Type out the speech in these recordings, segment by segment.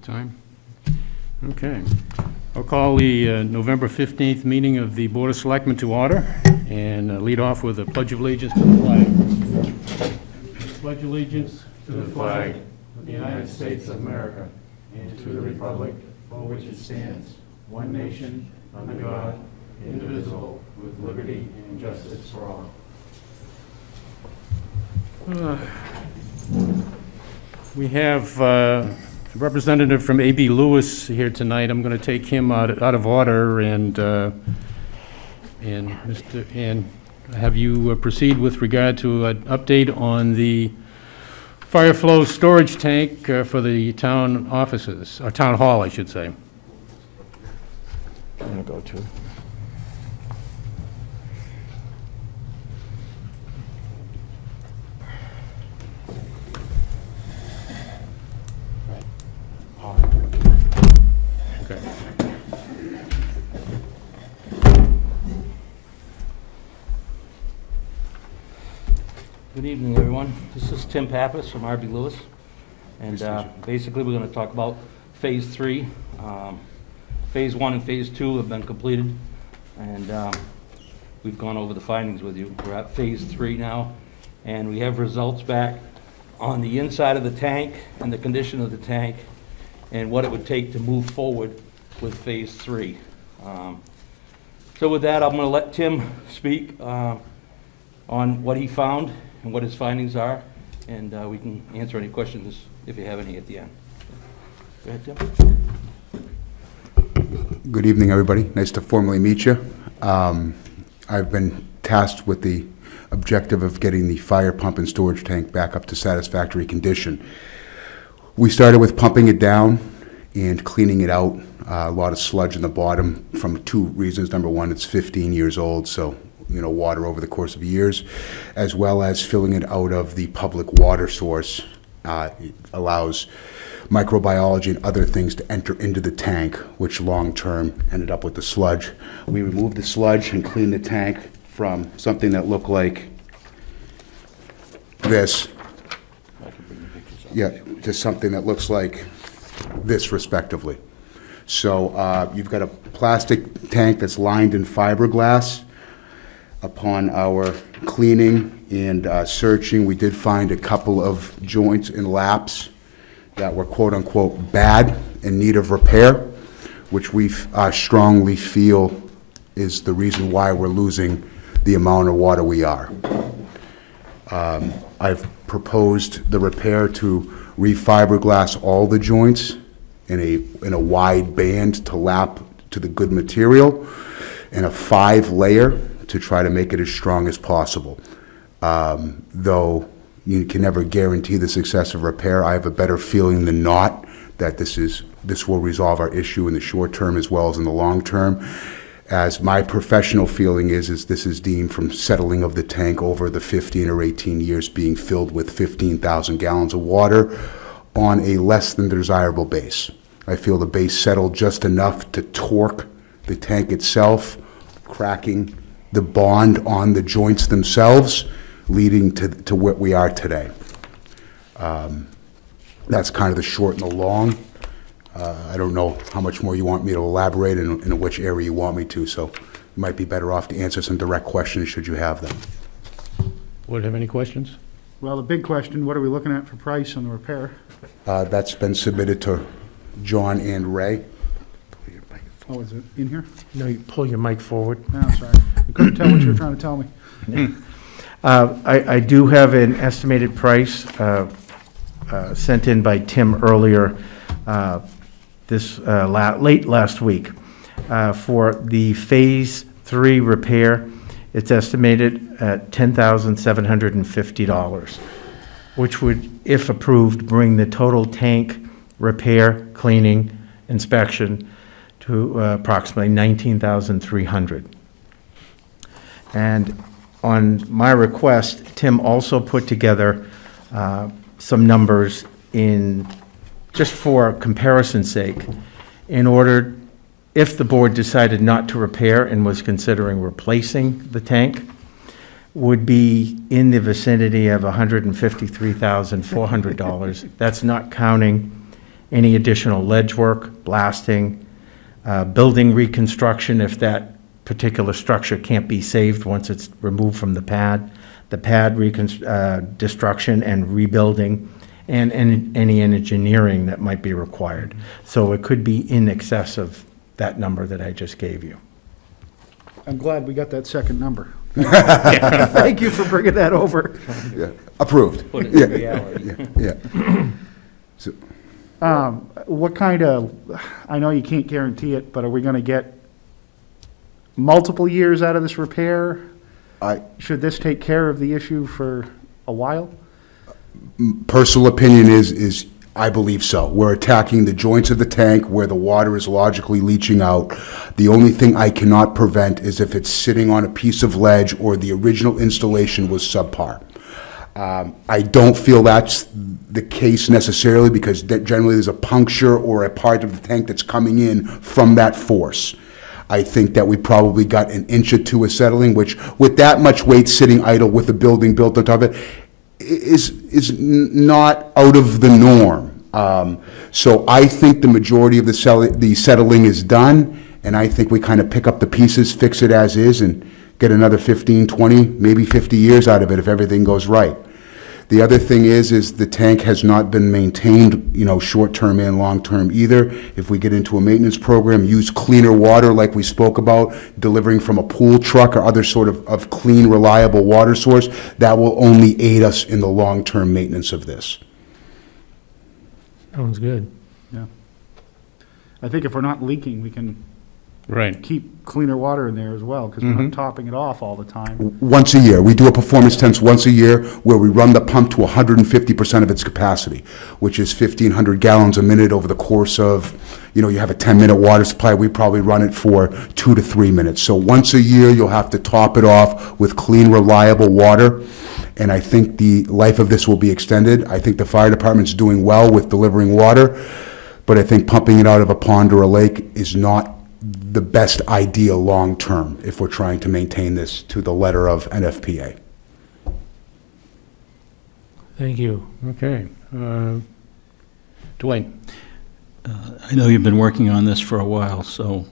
the time? Okay. I'll call the November 15th meeting of the Board of Selectmen to order and lead off with a pledge of allegiance to the flag. Pledge allegiance to the flag of the United States of America and to the republic for which it stands, one nation, under God, indivisible, with liberty and justice for all. We have a representative from A.B. Lewis here tonight. I'm going to take him out of order and have you proceed with regard to an update on the fire flow storage tank for the town offices, or town hall, I should say. I'm going to go to. Okay. Good evening, everyone. This is Tim Pappas from R.B. Lewis, and basically we're going to talk about Phase 3. Phase 1 and Phase 2 have been completed, and we've gone over the findings with you. We're at Phase 3 now, and we have results back on the inside of the tank and the condition of the tank and what it would take to move forward with Phase 3. So with that, I'm going to let Tim speak on what he found and what his findings are, and we can answer any questions if you have any at the end. Go ahead, Tim. Good evening, everybody. Nice to formally meet you. I've been tasked with the objective of getting the fire pump and storage tank back up to satisfactory condition. We started with pumping it down and cleaning it out. A lot of sludge in the bottom from two reasons. Number one, it's 15 years old, so water over the course of years, as well as filling it out of the public water source. It allows microbiology and other things to enter into the tank, which long-term ended up with the sludge. We removed the sludge and cleaned the tank from something that looked like this, to something that looks like this, respectively. So you've got a plastic tank that's lined in fiberglass. Upon our cleaning and searching, we did find a couple of joints and laps that were quote-unquote bad, in need of repair, which we strongly feel is the reason why we're losing the amount of water we are. I've proposed the repair to refiberglass all the joints in a wide band to lap to the good material, and a 5-layer to try to make it as strong as possible. Though you can never guarantee the success of repair, I have a better feeling than not that this will resolve our issue in the short term as well as in the long term. As my professional feeling is this is deemed from settling of the tank over the 15 or 18 years being filled with 15,000 gallons of water on a less than desirable base. I feel the base settled just enough to torque the tank itself, cracking the bond on the joints themselves, leading to what we are today. That's kind of the short and the long. I don't know how much more you want me to elaborate and in which area you want me to, so you might be better off to answer some direct questions should you have them. Would have any questions? Well, the big question, what are we looking at for price on the repair? That's been submitted to John and Ray. Oh, is it in here? No, you pull your mic forward. No, sorry. I couldn't tell what you were trying to tell me. I do have an estimated price sent in by Tim earlier late last week for the Phase 3 repair. It's estimated at $10,750, which would, if approved, bring the total tank repair, cleaning, inspection to approximately $19,300. And on my request, Tim also put together some numbers just for comparison's sake, in order, if the board decided not to repair and was considering replacing the tank, would be in the vicinity of $153,400. That's not counting any additional ledge work, blasting, building reconstruction if that particular structure can't be saved once it's removed from the pad destruction and rebuilding, and any engineering that might be required. So it could be in excess of that number that I just gave you. I'm glad we got that second number. Thank you for bringing that over. Yeah, approved. Put it Yeah, in reality. yeah. So, What kind of, I know you can't guarantee it, but are we gonna get multiple years out of this repair? Should this take care of the issue for a while? personal opinion is I believe so. We're attacking the joints of the tank where the water is logically leaching out. The only thing I cannot prevent is if it's sitting on a piece of ledge or the original installation was subpar. I don't feel that's the case necessarily, because generally there's a puncture or a part of the tank that's coming in from that force. I think that we probably got an inch or two of settling, which with that much weight sitting idle with the building built on top of it is not out of the norm. So I think the majority of the settling is done, and I think we kind of pick up the pieces, fix it as is, and get another 15, 20, maybe 50 years out of it if everything goes right. The other thing is the tank has not been maintained, short-term and long-term either. If we get into a maintenance program, use cleaner water like we spoke about, delivering from a pool truck or other sort of clean, reliable water source, that will only aid us in the long-term maintenance of this. Sounds good. Yeah. I think if we're not leaking, we can Right. keep cleaner water in there as well, because we're not topping it off all the time. Once a year. We do a performance test once a year where we run the pump to 150% of its capacity, which is 1,500 gallons a minute over the course of, you have a 10-minute water supply. We probably run it for 2 to 3 minutes. So once a year, you'll have to top it off with clean, reliable water. And I think the life of this will be extended. I think the fire department's doing well with delivering water, but I think pumping it out of a pond or a lake is not the best idea long-term if we're trying to maintain this to the letter of NFPA. Thank you. Okay. Dwayne? I know you've been working on this for a while, so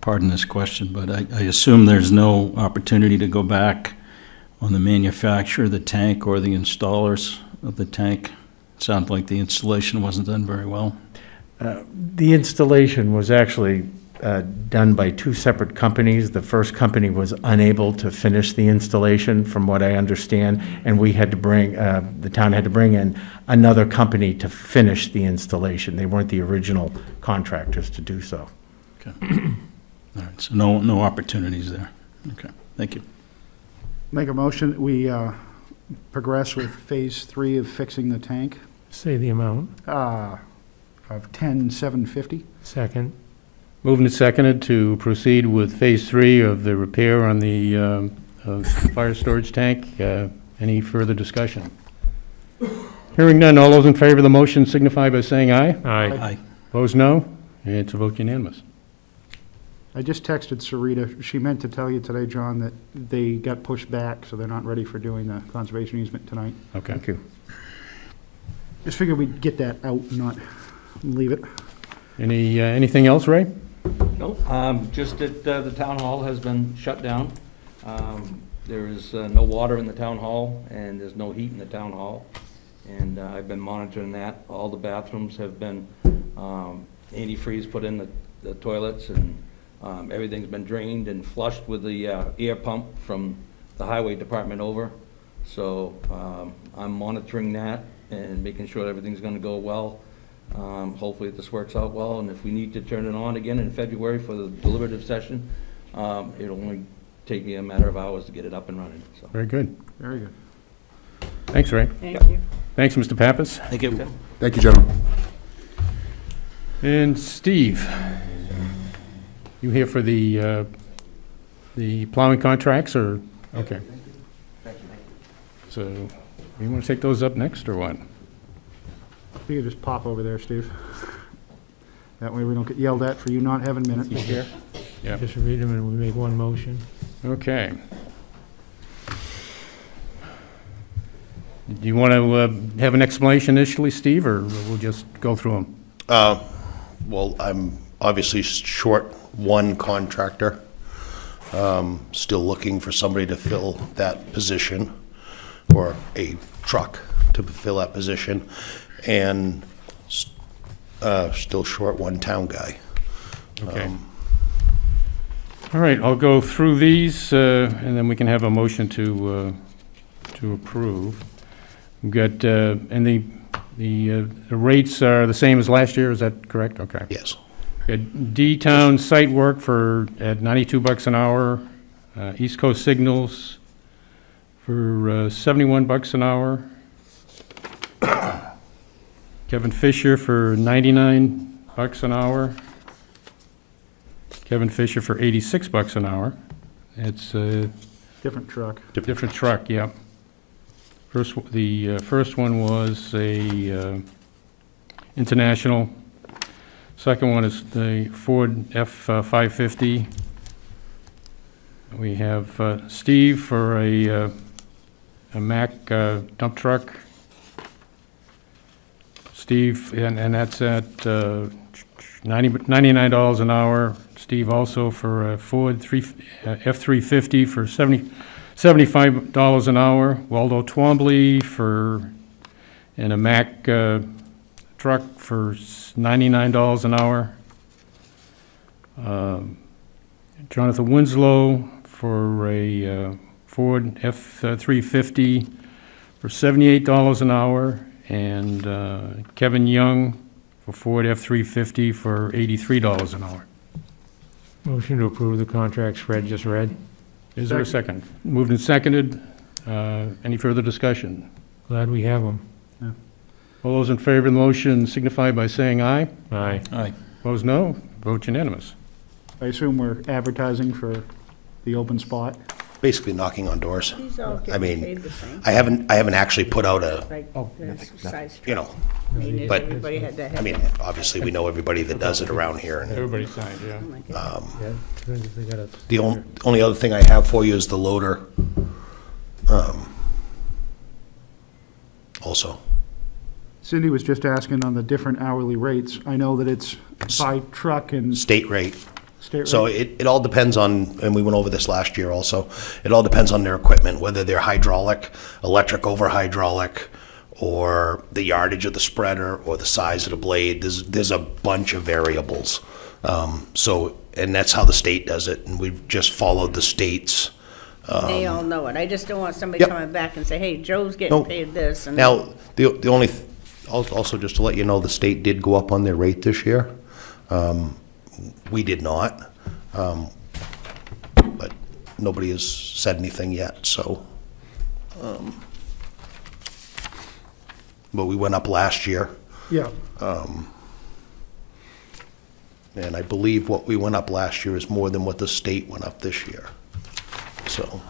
pardon this question, but I assume there's no opportunity to go back on the manufacturer of the tank or the installers of the tank. It sounded like the installation wasn't done very well. The installation was actually done by two separate companies. The first company was unable to finish the installation, from what I understand, and we had to bring, the town had to bring in another company to finish the installation. They weren't the original contractors to do so. Okay. All right, so no opportunities there. Okay, thank you. Make a motion, we progress with phase 3 of fixing the tank Say the amount. of $10,750. Second. Moved and seconded to proceed with Phase 3 of the repair on the fire storage tank. Any further discussion? Hearing none, all those in favor of the motion signify by saying aye. Aye. Aye. Opposed, no. It's a vote unanimous. I just texted Sarita. She meant to tell you today, John, that they got pushed back, so they're not ready for doing the conservation easement tonight. Okay. Thank you. Just figured we'd get that out and not leave it. Anything else, Ray? No, just that the town hall has been shut down. There is no water in the town hall, and there's no heat in the town hall. And I've been monitoring that. All the bathrooms have been antifreeze put in the toilets, and everything's been drained and flushed with the air pump from the highway department over. So I'm monitoring that and making sure everything's gonna go well. Hopefully this works out well, and if we need to turn it on again in February for the deliberative session, it'll only take me a matter of hours to get it up and running, so. Very good. Very good. Thanks, Ray. Thank you. Thanks, Mr. Pappas. Thank you. Thank you, gentlemen. And Steve, you here for the plowing contracts, or? Okay. So, you want to take those up next, or what? You could just pop over there, Steve. That way we don't get yelled at for you not having minutes. Yeah. Just read them and we make one motion. Okay. Do you want to have an explanation initially, Steve, or we'll just go through them? Well, I'm obviously short one contractor. Still looking for somebody to fill that position, or a truck to fill that position, and still short one town guy. Okay. All right, I'll go through these, and then we can have a motion to approve. We've got, and the rates are the same as last year, is that correct? Okay. Yes. We got D-Town site work at $92 an hour, East Coast Signals for $71 an hour, Kevin Fisher for $99 an hour, Kevin Fisher for $86 an hour. It's a Different truck. different truck, yeah. The first one was a International. Second one is the Ford F-550. We have Steve for a Mack dump truck. Steve, and that's at $99 an hour. Steve also for a Ford F-350 for $75 an hour. Waldo Twombly in a Mack truck for $99 an hour. Jonathan Winslow for a Ford F-350 for $78 an hour, and Kevin Young for Ford F-350 for $83 an hour. Motion to approve the contracts Fred just read. Is there a second? Moved and seconded. Any further discussion? Glad we have them. All those in favor of the motion signify by saying aye. Aye. Aye. Opposed, no. Vote unanimous. I assume we're advertising for the open spot. Basically knocking on doors. These all I get mean, paid the same, I haven't actually put out a, like the size you truck. know, I mean, if but, everybody had to have I mean, that. obviously, we know everybody that does it around here. And Everybody signed, yeah. Oh, my goodness. the only other thing I have for you is the loader. Also, Cindy was just asking on the different hourly rates. I know that it's by truck and state rate. state rate. So it all depends on, and we went over this last year also, it all depends on their equipment, whether they're hydraulic, electric over hydraulic, or the yardage of the spreader, or the size of the blade. There's a bunch of variables. And that's how the state does it, and we've just followed the state's. They all know it. I just don't want somebody Yep. coming back and say, hey, Joe's getting No. paid this, and Now, the only, also just to let you know, the state did go up on their rate this year. We did not, but nobody has said anything yet, so. But we went up last year, Yeah, and I believe what we went up last year is more than what the state went up this year, so.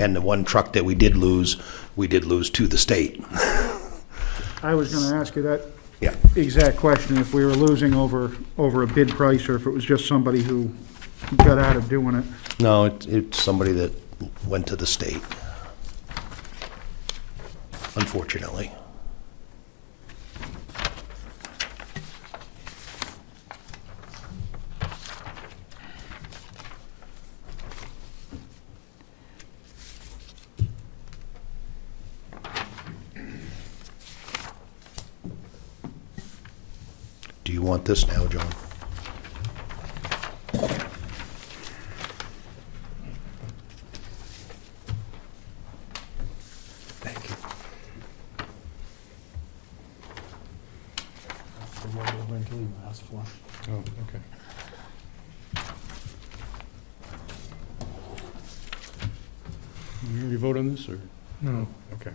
And the one truck that we did lose to the state. I was gonna ask you that Yeah. exact question, if we were losing over a bid price, or if it was just somebody who got out of doing it. No, it's somebody that went to the state, unfortunately. Do you want this now, John? Thank you. Oh, okay. You already vote on this, or? No. Okay.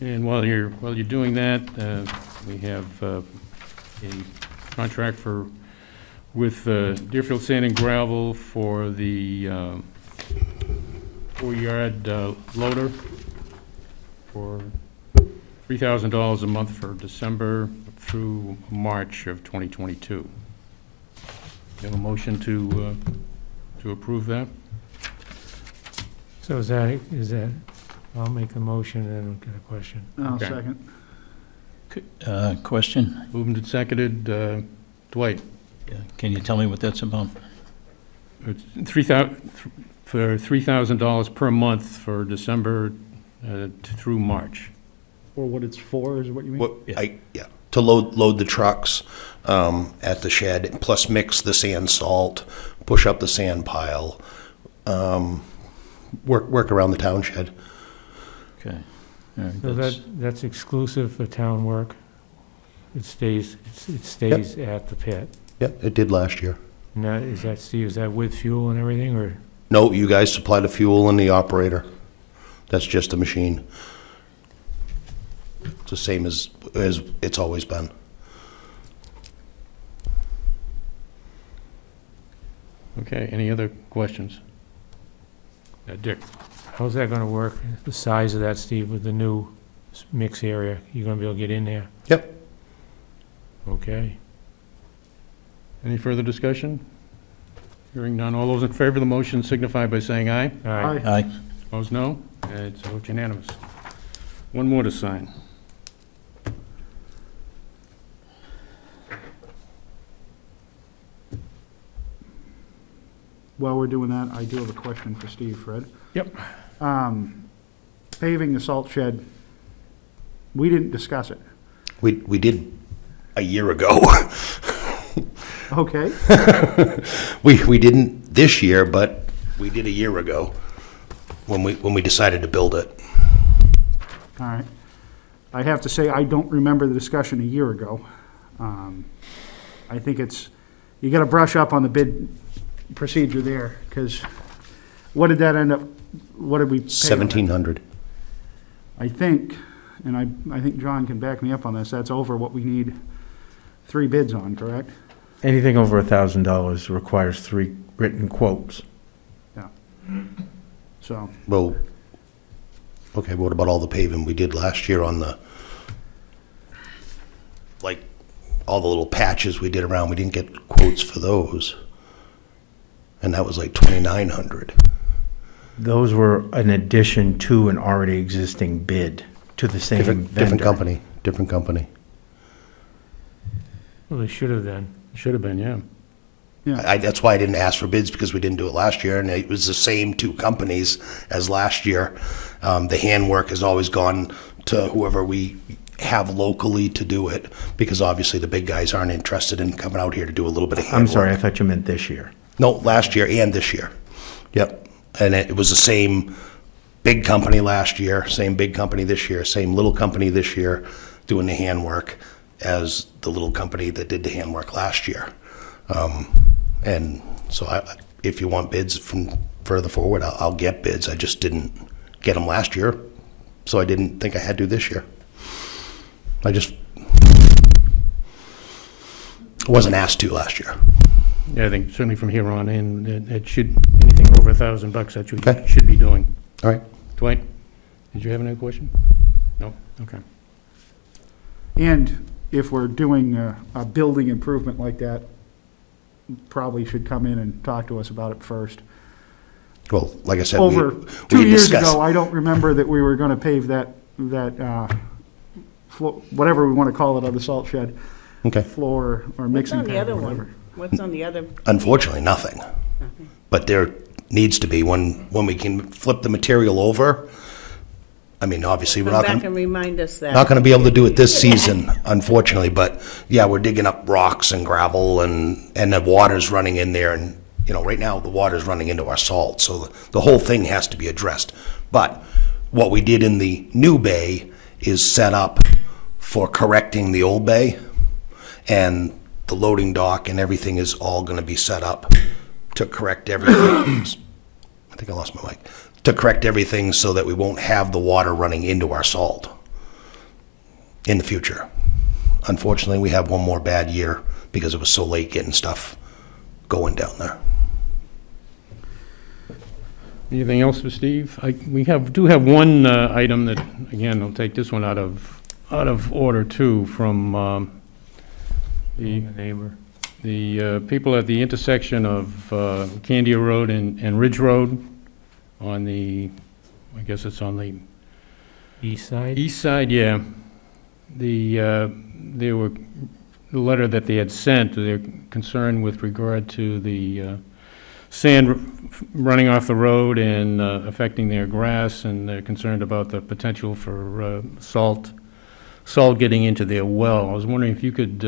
And while you're doing that, we have a contract with Deerfield Sand and Gravel for the 4-yard loader for $3,000 a month for December through March of 2022. You have a motion to approve that? So is that, I'll make the motion and then get a question. I'll Okay. second. Question? Moved and seconded, Dwight, Can you tell me what that's about? it's for $3,000 per month for December through March. Or what it's for, is what you mean? What, to load the trucks, at the shed, plus mix the sand salt, push up the sand pile, work around the town shed. Okay. All right, So that's exclusive for town work? It stays at the pit? Yeah, it did last year. Now, Steve, is that with fuel and everything, or? No, you guys supply the fuel and the operator. That's just the machine. It's the same as it's always been. Okay, any other questions? Dick? How's that gonna work, the size of that, Steve, with the new mix area? You gonna be able to get in there? Yep. Okay. Any further discussion? Hearing none, all those in favor of the motion signify by saying aye. All right. Aye. Aye. Opposed, no. It's a vote unanimous. One more to sign. While we're doing that, I do have a question for Steve, Fred. Yep. Paving the salt shed, we didn't discuss it. We did a year ago. Okay. We didn't this year, but we did a year ago when we decided to build it. All right. I have to say, I don't remember the discussion a year ago. I think you gotta brush up on the bid procedure there, because what did that end up, what did we pay on that? $1,700. I think, and I think John can back me up on this, that's over what we need 3 bids on, correct? Anything over $1,000 requires 3 written quotes. So, Well, okay, what about all the paving we did last year on all the little patches we did around? We didn't get quotes for those. And that was like $2,900. Those were an addition to an already existing bid to the same vendor. Different company. Well, they should have then. Should have been, yeah. yeah, That's why I didn't ask for bids, because we didn't do it last year, and it was the same 2 companies as last year. The handwork has always gone to whoever we have locally to do it, because obviously the big guys aren't interested in coming out here to do a little bit of handwork. I'm sorry, I thought you meant this year. No, last year and this year. Yep. And it was the same big company last year, same big company this year, same little company this year doing the handwork as the little company that did the handwork last year. And so if you want bids from further forward, I'll get bids. I just didn't get them last year, so I didn't think I had to this year. I wasn't asked to last year. Yeah, I think certainly from here on in, it should, anything over $1,000, that's what Okay. you should be doing. All right. Dwight, did you have any question? No? Okay. and if we're doing a building improvement like that, probably should come in and talk to us about it first. Well, like I said, Over we 2 had years discussed. ago, I don't remember that we were gonna pave that whatever we wanna call it, on the salt shed Okay. floor or What's mixing on the pad other or whatever. one? What's on the other? Unfortunately, nothing. But there needs to be, when we can flip the material over. I mean, obviously, we're Come not back gonna, and remind us that. not gonna be able to do it this season, unfortunately, but yeah, we're digging up rocks and gravel and the water's running in there, and, right now, the water's running into our salt, so the whole thing has to be addressed. But what we did in the new bay is set up for correcting the old bay, and the loading dock and everything is all gonna be set up to correct everything. I think I lost my mic. To correct everything so that we won't have the water running into our salt in the future. Unfortunately, we have one more bad year because it was so late getting stuff going down there. Anything else for Steve? We do have one item that, again, I'll take this one out of order too, from the Neighbor. people at the intersection of Candia Road and Ridge Road on the, I guess it's on the East side? East side, yeah. There were, the letter that they had sent, they're concerned with regard to the sand running off the road and affecting their grass, and they're concerned about the potential for salt getting into their well. I was wondering if you could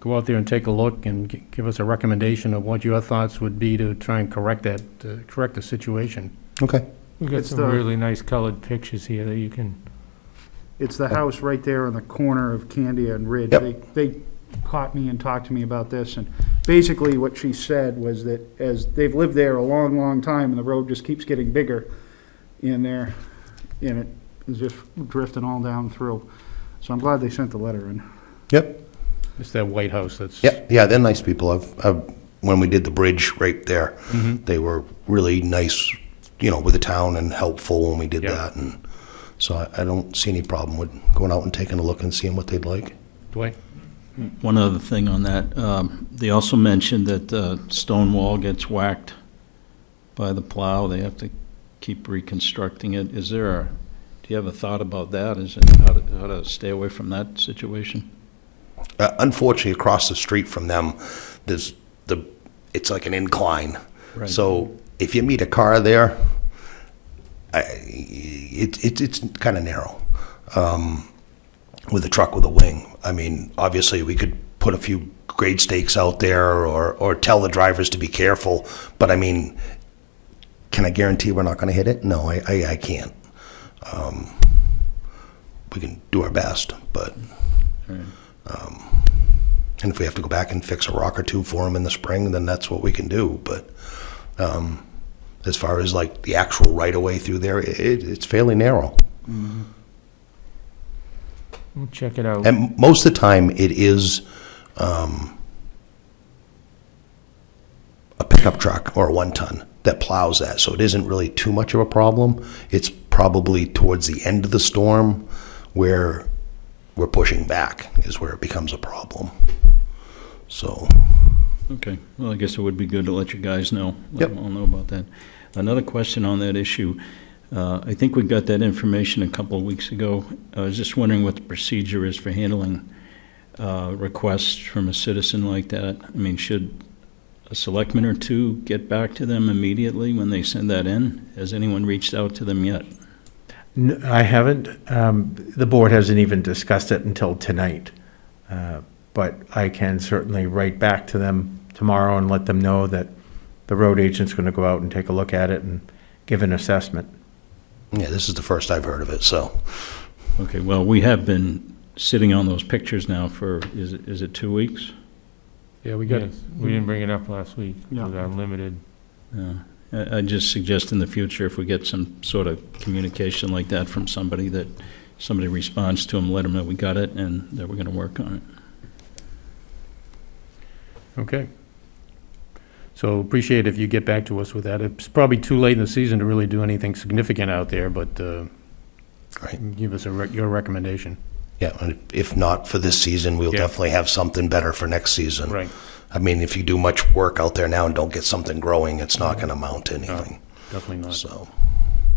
go out there and take a look and give us a recommendation of what your thoughts would be to try and correct the situation. Okay. We've got It's some the- really nice colored pictures here that you can, It's the house right there on the corner of Candia and Ridge. Yep. They caught me and talked to me about this, and basically what she said was that as they've lived there a long, long time, and the road just keeps getting bigger in there, and it is just drifting all down through. So I'm glad they sent the letter in. Yep. It's that White House that's. Yeah, they're nice people. When we did the bridge right there, they were really nice, with the town and helpful when we did Yeah. that. And so I don't see any problem with going out and taking a look and seeing what they'd like. Dwight? One other thing on that, they also mentioned that the stone wall gets whacked by the plow. They have to keep reconstructing it. Do you have a thought about that? Is it how to stay away from that situation? Unfortunately, across the street from them, it's like an incline. Right. So if you meet a car there, it's kind of narrow. With a truck with a wing. I mean, obviously we could put a few grade stakes out there or tell the drivers to be careful, but I mean, can I guarantee we're not going to hit it? No, I can't. We can do our best, but and if we have to go back and fix a rock or two for them in the spring, then that's what we can do. But as far as like the actual right-of-way through there, it's fairly narrow. we'll check it out. And most of the time, it is a pickup truck or a one-ton that plows that, so it isn't really too much of a problem. It's probably towards the end of the storm where we're pushing back is where it becomes a problem. So, Okay, well, I guess it would be good to let you guys know. Let Yep. them all know about that. Another question on that issue. I think we got that information a couple of weeks ago. I was just wondering what the procedure is for handling requests from a citizen like that. I mean, should a selectman or two get back to them immediately when they send that in? Has anyone reached out to them yet? I haven't. The board hasn't even discussed it until tonight. But I can certainly write back to them tomorrow and let them know that the road agent's going to go out and take a look at it and give an assessment. yeah, this is the first I've heard of it, so. Okay, well, we have been sitting on those pictures now for, is it 2 weeks? Yeah, we got. Yes, we didn't bring it up last week Yeah. with our limited. I just suggest in the future, if we get some sort of communication like that from somebody, that somebody responds to them, let them know we got it and that we're going to work on it. Okay. So appreciate if you get back to us with that. It's probably too late in the season to really do anything significant out there, but Right. give us your recommendation. Yeah, and if not for this season, we'll Yeah. definitely have something better for next season. Right. I mean, if you do much work out there now and don't get something growing, it's not going to amount to anything. Definitely not. So,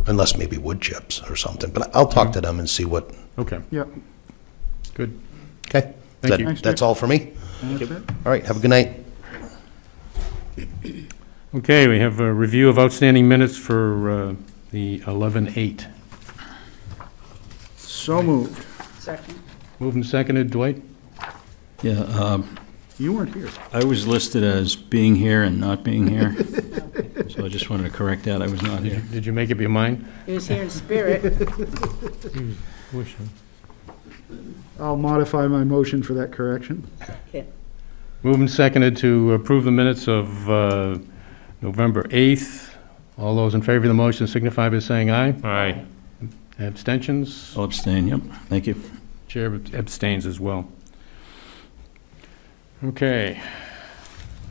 unless maybe wood chips or something. But I'll talk to them and see what. Okay, Yep. good. Okay. Thank you. Thanks, That's Dick. all for me. And that's it. All right. Have a good night. Okay, we have a review of outstanding minutes for the 11/8. So moved. Second. Moved and seconded, Dwight? Yeah, You weren't here. I was listed as being here and not being here, so I just wanted to correct that. I was not here. Did you make up your mind? He was here in spirit. He was wishing. I'll modify my motion for that correction. Okay. Moved and seconded to approve the minutes of November 8th. All those in favor of the motion signify by saying aye. Aye. Abstentions? I'll abstain, yep, thank you. Chair abstains as well. Okay.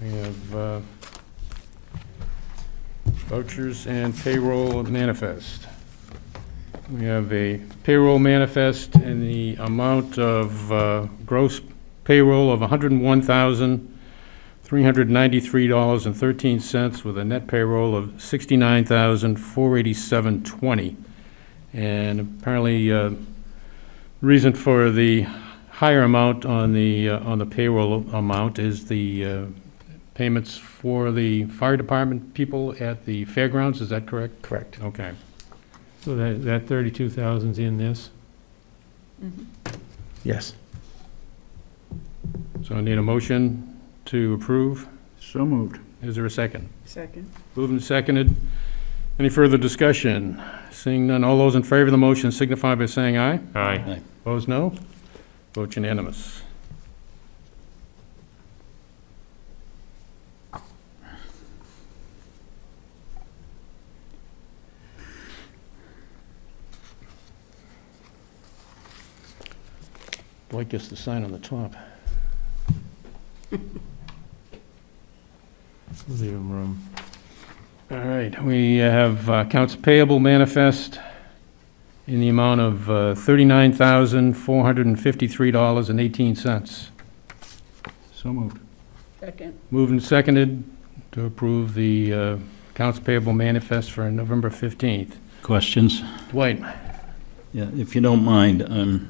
We have vouchers and payroll manifest. We have a payroll manifest in the amount of gross payroll of $101,393.13 with a net payroll of $69,487.20. And apparently, reason for the higher amount on the payroll amount is the payments for the fire department people at the fairgrounds, is that correct? Correct. Okay. So that 32,000's in this? Yes. So I need a motion to approve. So moved. Is there a second? Second. Moved and seconded. Any further discussion? Seeing none, all those in favor of the motion signify by saying aye. Aye. Opposed, no. Vote unanimous. Dwight gets the sign on the top. Leave him room. All right, we have accounts payable manifest in the amount of $39,453.18. So moved. Second. Moved and seconded to approve the accounts payable manifest for November 15th. Questions? Dwight? Yeah, if you don't mind, I'm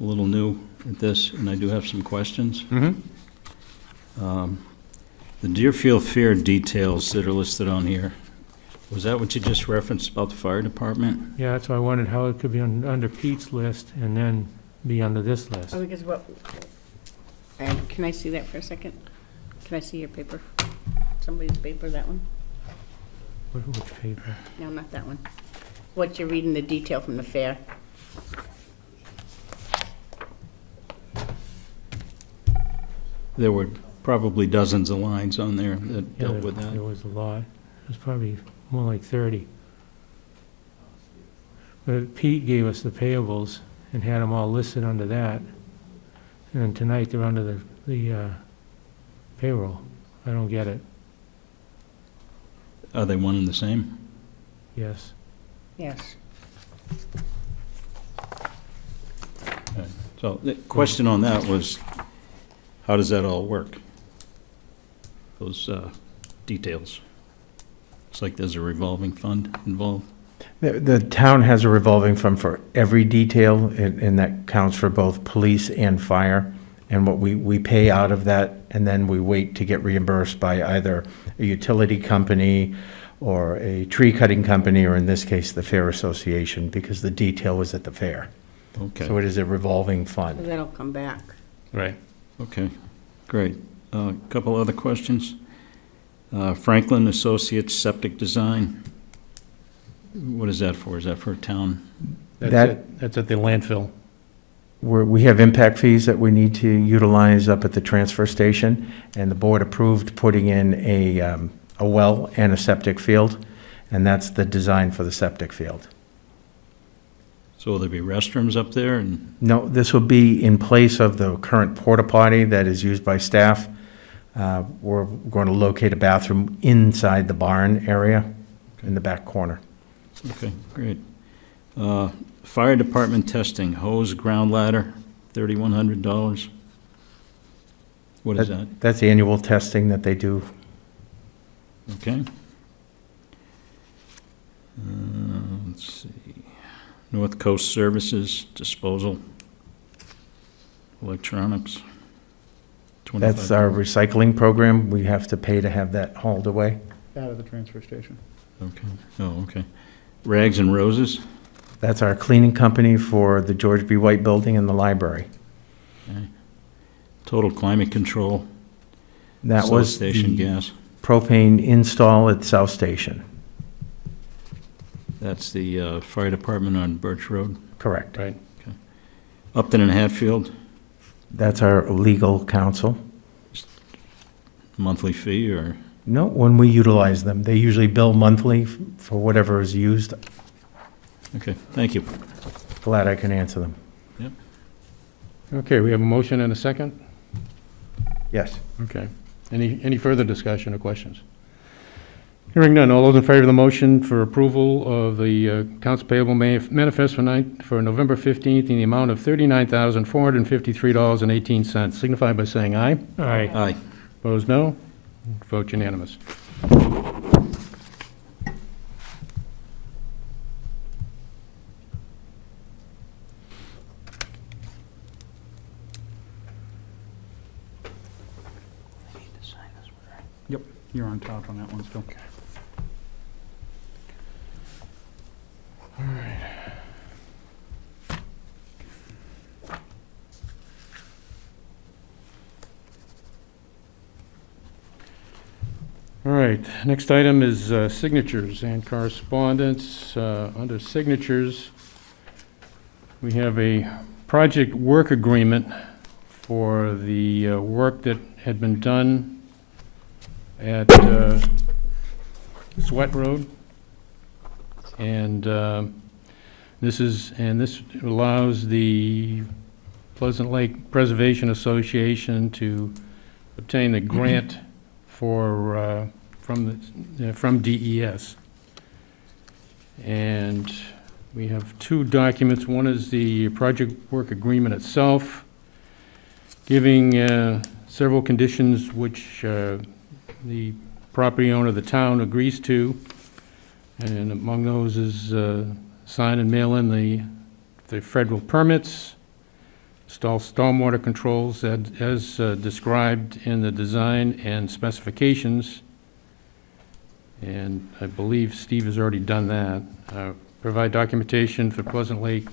a little new at this, and I do have some questions. Mm-hmm. The Deerfield Fair details that are listed on here, was that what you just referenced about the fire department? Yeah, that's why I wondered how it could be under Pete's list and then be under this list. Oh, because what, can I see that for a second? Can I see your paper? Somebody's paper, that one? Which paper? No, not that one. What you're reading, the detail from the fair. There were probably dozens of lines on there that Yeah, dealt with There that. was a lot. It was probably more like 30. But Pete gave us the payables and had them all listed under that. And then tonight, they're under the payroll. I don't get it. Are they one and the same? Yes. Yes. So the question on that was, how does that all work? Those details. It's like there's a revolving fund involved. The town has a revolving fund for every detail, and that counts for both police and fire. And what we pay out of that, and then we wait to get reimbursed by either a utility company or a tree cutting company, or in this case, the Fair Association, because the detail was at the fair. Okay. So it is a revolving So fund. that'll come back. Right. Okay, great. A couple other questions. Franklin Associates Septic Design. What is that for? Is that for a town? That's at the landfill. We have impact fees that we need to utilize up at the transfer station, and the board approved putting in a well and a septic field, and that's the design for the septic field. So will there be restrooms up there? And No, this will be in place of the current porta potty that is used by staff. We're going to locate a bathroom inside the barn area in the back corner. okay, great. Fire department testing, hose, ground ladder, $3,100. What is that? That's annual testing that they do. Okay. Let's see. North Coast Services, disposal, electronics. That's our recycling program. We have to pay to have that hauled away. Out of the transfer station. Okay, oh, okay. Rags and Roses? That's our cleaning company for the George B. White Building and the library. Okay. Total Climate Control, That South was Station the Gas. propane install at South Station. That's the fire department on Birch Road. Correct. Right. Upton and Hatfield, That's our legal counsel. monthly fee or? No, when we utilize them, they usually bill monthly for whatever is used. Okay, thank you. Glad I can answer them. Okay, we have a motion and a second? Yes. Okay. Any further discussion or questions? Hearing none, all those in favor of the motion for approval of the accounts payable manifest for November 15th in the amount of $39,453.18, signify by saying aye. Aye. Aye. Opposed, no. Vote unanimous. You're on top on that one still. All right, next item is signatures and correspondence. Under signatures, we have a project work agreement for the work that had been done at Sweat Road. And this allows the Pleasant Lake Preservation Association to obtain the grant for, from DES. And we have two documents. One is the project work agreement itself, giving several conditions which the property owner, the town, agrees to. And among those is sign and mail in the federal permits, install stormwater controls as described in the design and specifications. And I believe Steve has already done that. Provide documentation for Pleasant Lake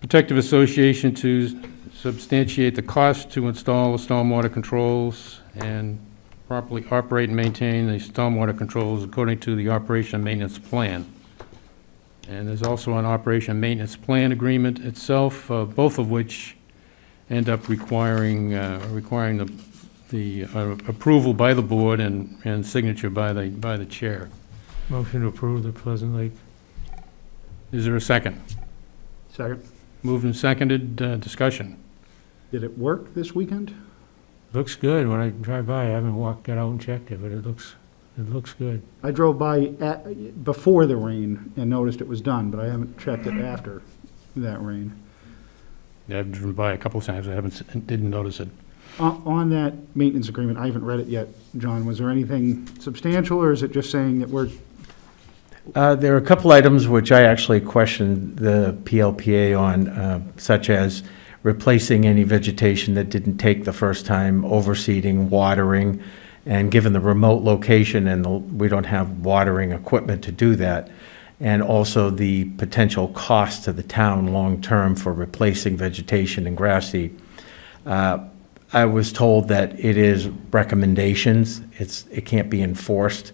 Protective Association to substantiate the cost to install the stormwater controls and properly operate and maintain the stormwater controls according to the operation and maintenance plan. And there's also an operation and maintenance plan agreement itself, both of which end up requiring the approval by the board and signature by the chair. Motion to approve the Pleasant Lake. Is there a second? Second. Moved and seconded, discussion. Did it work this weekend? Looks good. When I drive by, I haven't got out and checked it, but it looks good. I drove by before the rain and noticed it was done, but I haven't checked it after that rain. Yeah, I've driven by a couple of times, didn't notice it. On that maintenance agreement, I haven't read it yet, John, was there anything substantial, or is it just saying that we're, There are a couple items which I actually questioned the PLPA on, such as replacing any vegetation that didn't take the first time, overseeding, watering, and given the remote location and we don't have watering equipment to do that, and also the potential cost to the town long-term for replacing vegetation and grass seed. I was told that it is recommendations, it can't be enforced,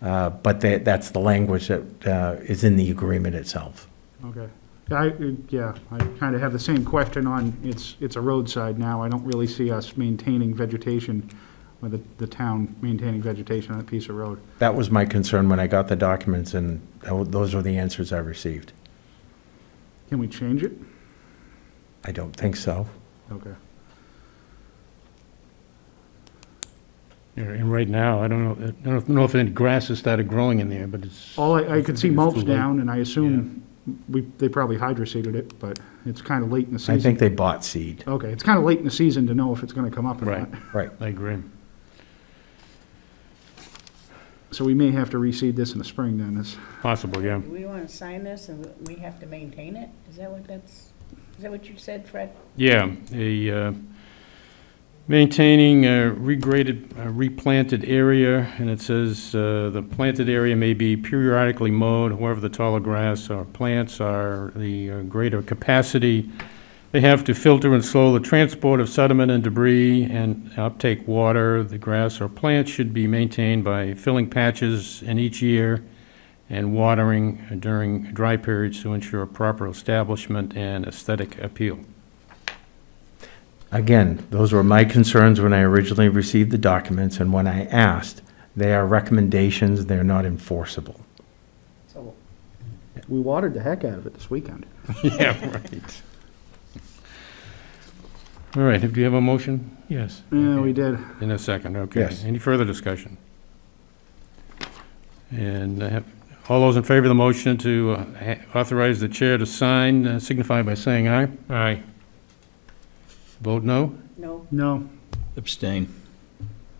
but that's the language that is in the agreement itself. okay. I kind of have the same question on, it's a roadside now, I don't really see us maintaining vegetation, or the town maintaining vegetation on a piece of road. That was my concern when I got the documents, and those are the answers I received. Can we change it? I don't think so. Okay. Yeah, and right now, I don't know if any grass has started growing in there, but it's. All I could see it's mulch too late. down, and I assume they probably hydroseeded it, but it's kind of late in the season. I think they bought seed. Okay, it's kind of late in the season to know if it's going to come up or Right. not. Right. I agree. So we may have to reseed this in the spring then. Possible, yeah. Do we want to sign this and we have to maintain it? Is that what you said, Fred? Yeah, maintaining a regraded, replanted area, and it says the planted area may be periodically mowed, however the taller grass or plants are the greater capacity. They have to filter and slow the transport of sediment and debris and uptake water. The grass or plants should be maintained by filling patches in each year and watering during dry periods to ensure proper establishment and aesthetic appeal. Again, those were my concerns when I originally received the documents, and when I asked, they are recommendations, they're not enforceable. So, We watered the heck out of it this weekend. Yeah, right. All right, do you have a motion? Yes. Yeah, we did. In a second, okay. Yes. Any further discussion? And all those in favor of the motion to authorize the chair to sign signify by saying aye. Aye. Vote no. no. No. Abstain.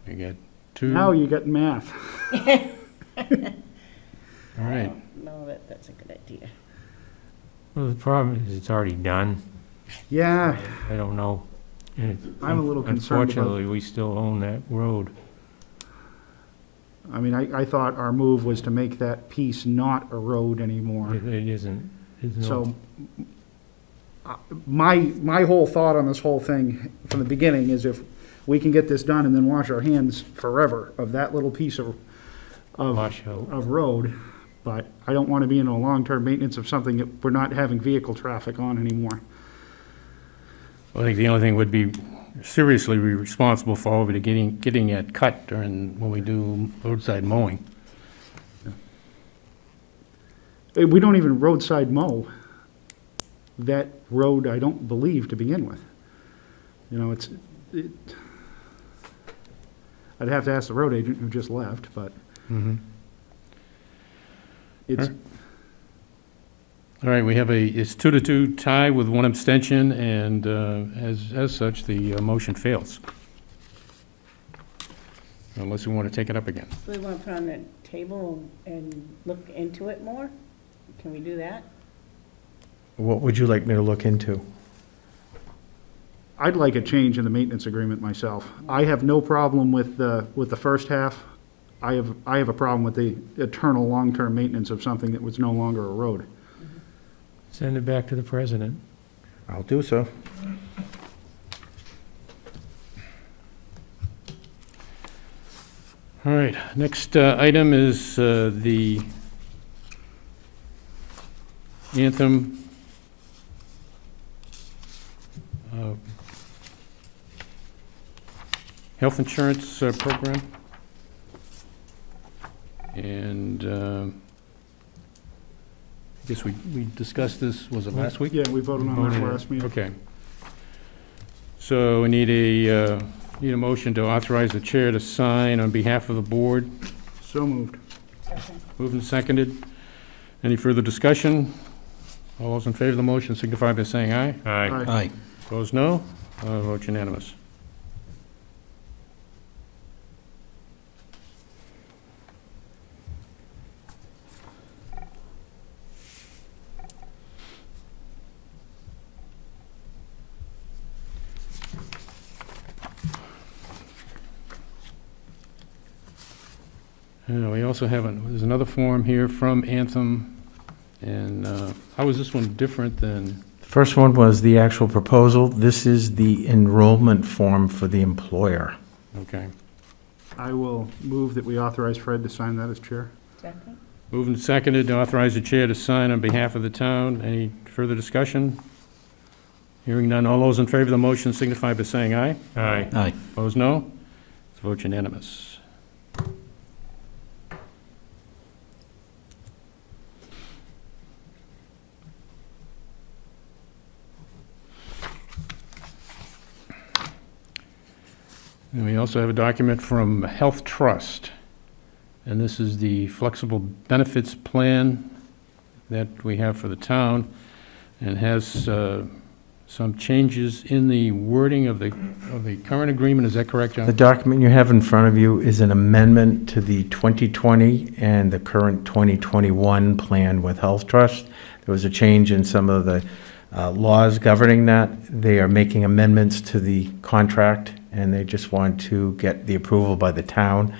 You get two. Now you got math. All right. No, that's a good idea. Well, the problem is it's already done. Yeah, I don't know. And I'm a little concerned about- Unfortunately, we still own that road. I mean, I thought our move was to make that piece not a road anymore. It isn't. It's So, my whole thought on this whole thing from the beginning is if we can get this done and then wash our hands forever of that little piece of washout. road, but I don't want to be in a long-term maintenance of something that we're not having vehicle traffic on anymore. I think the only thing would be seriously be responsible for over to getting it cut during, when we do roadside mowing. We don't even roadside mow that road, I don't believe, to begin with. You know, I'd have to ask the road agent who just left, but it's, All right, we have it's 2-2 tie with one abstention, and as such, the motion fails. Unless we want to take it up again. Do we want to put on the table and look into it more? Can we do that? What would you like me to look into? I'd like a change in the maintenance agreement myself. I have no problem with the first half. I have a problem with the eternal long-term maintenance of something that was no longer a road. Send it back to the president. I'll do so. All right, next item is the Anthem health insurance program. And I guess we discussed this, was it last week? Yeah, we voted on that last meeting. Okay. So we need a motion to authorize the chair to sign on behalf of the board. So moved. Second. Moved and seconded. Any further discussion? All those in favor of the motion signify by saying aye. Aye. Aye. Opposed, no. Vote unanimous. We also have, there's another form here from Anthem, and how is this one different than? First one was the actual proposal. This is the enrollment form for the employer. Okay. I will move that we authorize Fred to sign that as chair. Second? Moved and seconded to authorize the chair to sign on behalf of the town. Any further discussion? Hearing none, all those in favor of the motion signify by saying aye. Aye. Aye. Opposed, no. Vote unanimous. And we also have a document from Health Trust, and this is the flexible benefits plan that we have for the town, and has some changes in the wording of the current agreement. Is that correct, The John? document you have in front of you is an amendment to the 2020 and the current 2021 plan with Health Trust. There was a change in some of the laws governing that. They are making amendments to the contract, and they just want to get the approval by the town.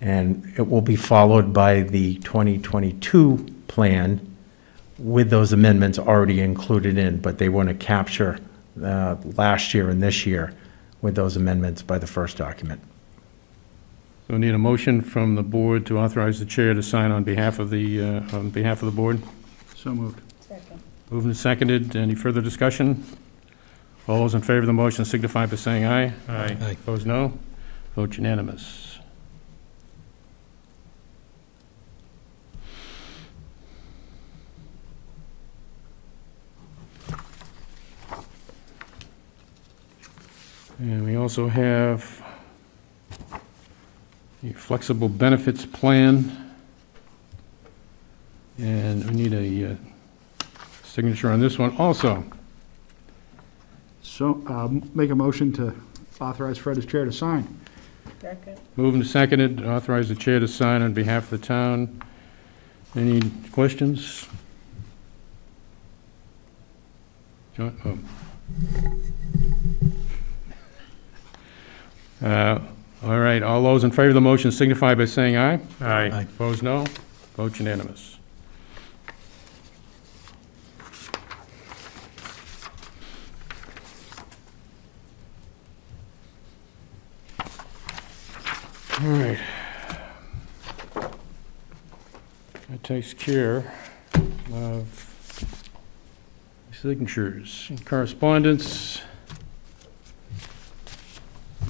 And it will be followed by the 2022 plan with those amendments already included in, but they want to capture last year and this year with those amendments by the first document. So we need a motion from the board to authorize the chair to sign on behalf of the board. So moved. Second. Moved and seconded. Any further discussion? All those in favor of the motion signify by saying aye. Aye. Aye. Opposed, no. Vote unanimous. And we also have a flexible benefits plan. And we need a signature on this one also. So, make a motion to authorize Fred as chair to sign. Second? Moved and seconded, authorize the chair to sign on behalf of the town. Any questions? John? Oh. All right, all those in favor of the motion signify by saying aye. Aye. Opposed, no. Vote unanimous. All right. That takes care of signatures. Correspondence.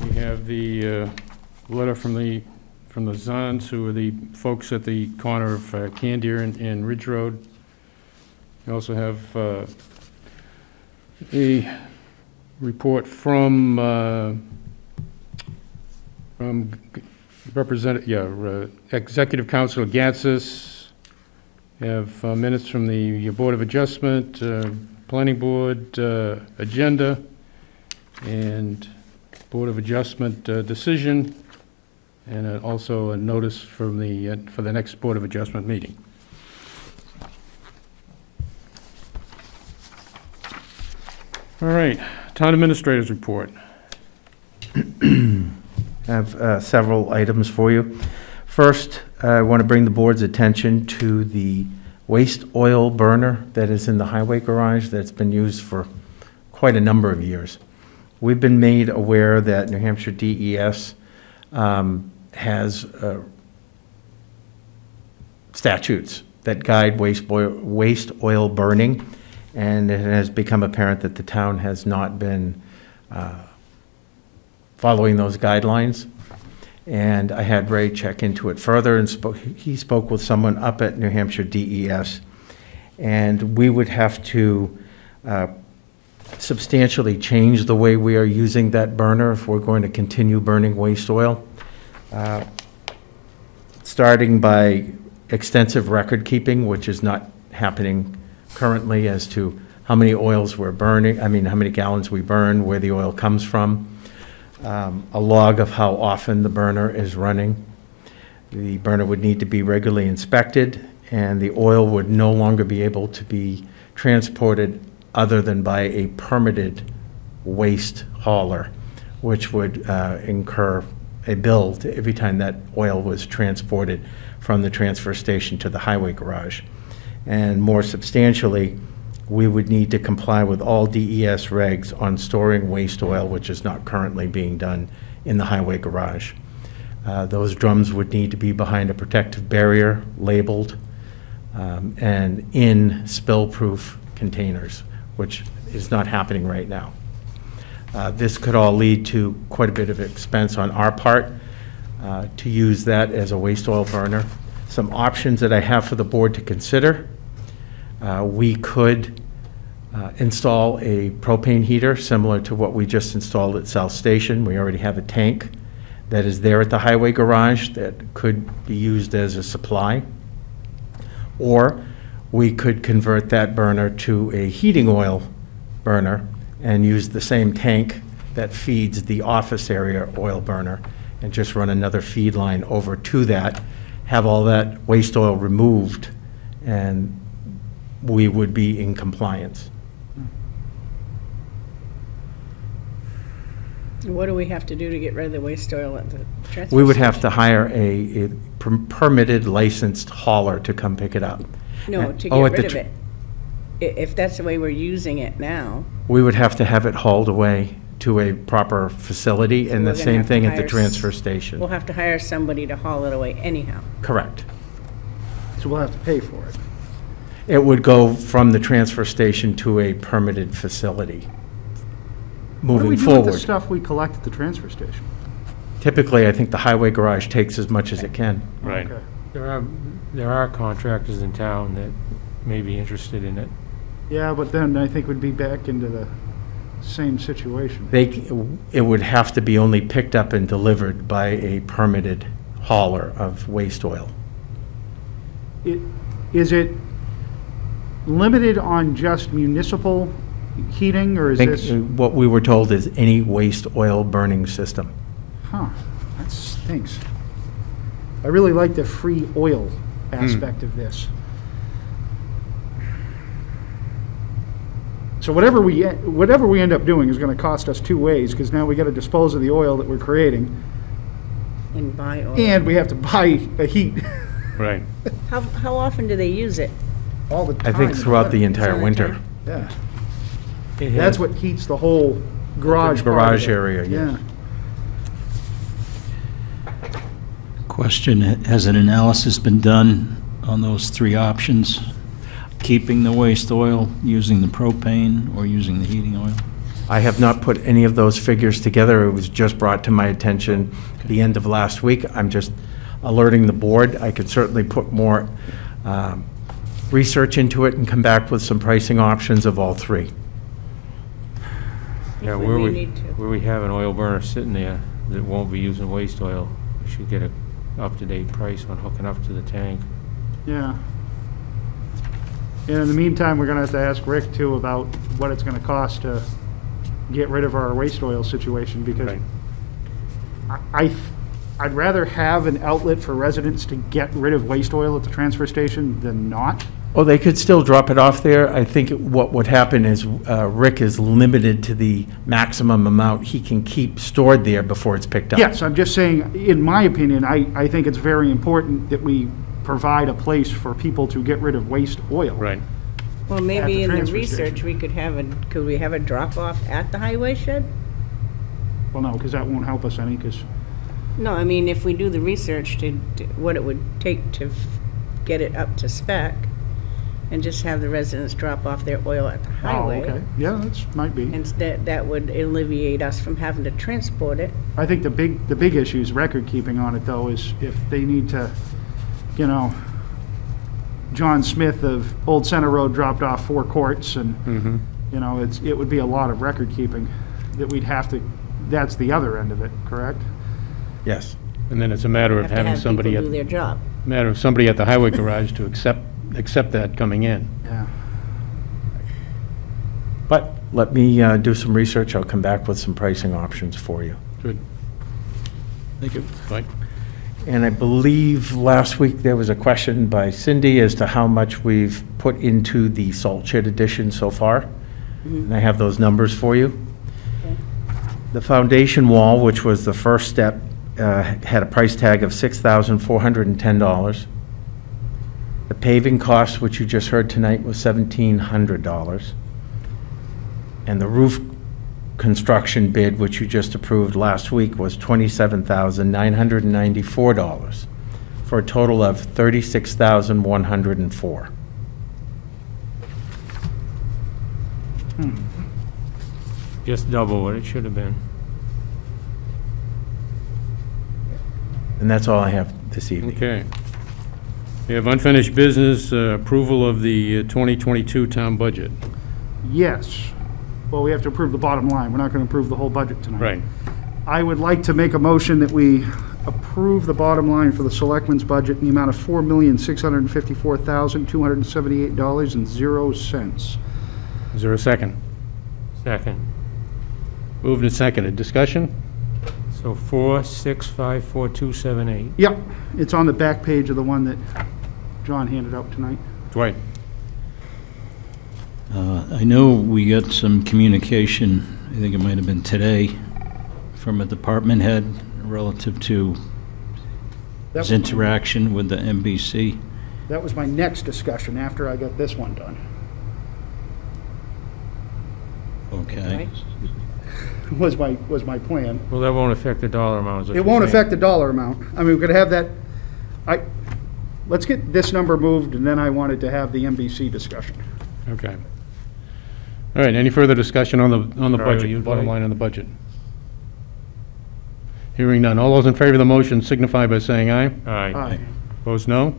We have the letter from the Zons, who are the folks at the corner of Candier and Ridge Road. We also have a report from Executive Council Gatsis. We have minutes from the Board of Adjustment, Planning Board agenda, and Board of Adjustment decision, and also a notice from for the next Board of Adjustment meeting. All right, Town Administrator's report. I have several items for you. First, I want to bring the board's attention to the waste oil burner that is in the highway garage that's been used for quite a number of years. We've been made aware that New Hampshire DES has statutes that guide waste oil burning, and it has become apparent that the town has not been following those guidelines. And I had Ray check into it further, and he spoke with someone up at New Hampshire DES, and we would have to substantially change the way we are using that burner if we're going to continue burning waste oil. Starting by extensive record keeping, which is not happening currently, as to how many oils we're burning, how many gallons we burn, where the oil comes from. A log of how often the burner is running. The burner would need to be regularly inspected, and the oil would no longer be able to be transported other than by a permitted waste hauler, which would incur a bill every time that oil was transported from the transfer station to the highway garage. And more substantially, we would need to comply with all DES regs on storing waste oil, which is not currently being done in the highway garage. Those drums would need to be behind a protective barrier, labeled, and in spill-proof containers, which is not happening right now. This could all lead to quite a bit of expense on our part to use that as a waste oil burner. Some options that I have for the board to consider. We could install a propane heater similar to what we just installed at South Station. We already have a tank that is there at the highway garage that could be used as a supply. Or we could convert that burner to a heating oil burner and use the same tank that feeds the office area oil burner and just run another feed line over to that, have all that waste oil removed, and we would be in compliance. What do we have to do to get rid of the waste oil at the transfer We would have to station? hire a permitted licensed hauler to come pick it up. No, to Oh, get at the rid of it. If that's the way we're using it now. We would have to have it hauled away to a proper facility, and we're the gonna same have to thing at the hire transfer We'll station. have to hire somebody to haul it away anyhow. Correct. So we'll have to pay for it. It would go from the transfer station to a permitted facility What do we moving do with the forward. stuff we collect at the transfer station? Typically, I think the highway garage takes as much as it can. Right. Okay. There are contractors in town that may be interested in it. Yeah, but then I think we'd be back into the same situation. It would have to be only picked up and delivered by a permitted hauler of waste oil. Is it limited on just municipal heating, or I is think this? what we were told is any waste oil burning system. Huh, that stinks. I really like the free oil aspect of this. So whatever we end up doing is gonna cost us two ways, because now we gotta dispose of the oil that we're creating, And buy oil. And we have to buy a heat Right. How often do they use it? all the I time. think throughout the entire Summertime. winter. Yeah, It that's has- what heats the whole garage part of Garage it. area, yes. Yeah. Question, has an analysis been done on those three options? Keeping the waste oil, using the propane, or using the heating oil? I have not put any of those figures together. It was just brought to my attention at the end of last week. I'm just alerting the board. I could certainly put more research into it and come back with some pricing options of all three. Yeah, We where may we, need to. where we have an oil burner sitting there that won't be using waste oil, we should get a up-to-date price on hooking up to the tank. Yeah. And in the meantime, we're gonna have to ask Rick too about what it's gonna cost to get rid of our waste oil situation, because Right. I'd rather have an outlet for residents to get rid of waste oil at the transfer station than not. Oh, they could still drop it off there. I think what would happen is Rick is limited to the maximum amount he can keep stored there before it's picked up. Yes, I'm just saying, in my opinion, I think it's very important that we provide a place for people to get rid of waste oil. Right. Well, At maybe the in the transfer research, station. we could we have a drop-off at the highway shed? Well, no, because that won't help us any, because, No, I mean, if we do the research to what it would take to get it up to spec, and just have the residents drop off their oil at the oh, highway. okay, yeah, that's, might be. And that would alleviate us from having to transport it. I think the big issue is record keeping on it, though, is if they need to, you know, John Smith of Old Center Road dropped off 4 quarts, and, Mm-hmm. you know, it would be a lot of record keeping that we'd have to, that's the other end of it, correct? Yes. And then it's a matter of Have to having have somebody people at, do their job. matter of somebody at the highway garage to accept that coming in. Yeah. But let me do some research. I'll come back with some pricing options for you. Good. Thank you. Right. And I believe last week there was a question by Cindy as to how much we've put into the salt shed addition so far. And I have those numbers for you. Okay. The foundation wall, which was the first step, had a price tag of $6,410. The paving cost, which you just heard tonight, was $1,700. And the roof construction bid, which you just approved last week, was $27,994, for a total of $36,104. Just double what it should have been. And that's all I have this evening. Okay. We have unfinished business, approval of the 2022 town budget. Yes. Well, we have to approve the bottom line. We're not going to approve the whole budget tonight. Right. I would like to make a motion that we approve the bottom line for the selectmen's budget in the amount of $4,654,278.00. Is there a second? Second. Moved and seconded. Discussion? So 4654278. Yep, it's on the back page of the one that John handed out tonight. Dwight? I know we got some communication, I think it might have been today, from a department head relative to That his was my- interaction with the MBC. That was my next discussion after I got this one done. Okay. Was my plan. Well, that won't affect the dollar amount, is what It you're won't saying. affect the dollar amount. I mean, we're gonna have that, let's get this number moved, and then I wanted to have the MBC discussion. Okay. All right, any further discussion on the Sorry, budget, you, bottom Dwight? line on the budget? Hearing none. All those in favor of the motion signify by saying aye. Aye. Aye. Opposed, no?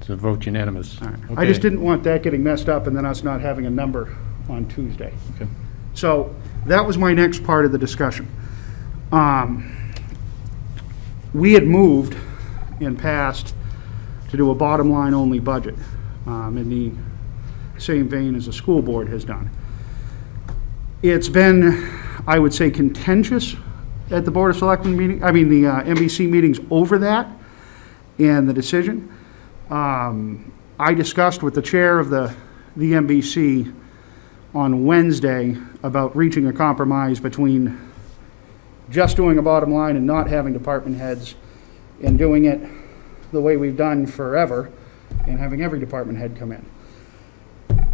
It's a vote unanimous. All right. I Okay. just didn't want that getting messed up and then us not having a number on Tuesday. Okay. So that was my next part of the discussion. We had moved in past to do a bottom line only budget in the same vein as the school board has done. It's been, I would say, contentious at the Board of Selectmen meeting, the MBC meetings over that and the decision. I discussed with the chair of the MBC on Wednesday about reaching a compromise between just doing a bottom line and not having department heads and doing it the way we've done forever and having every department head come in.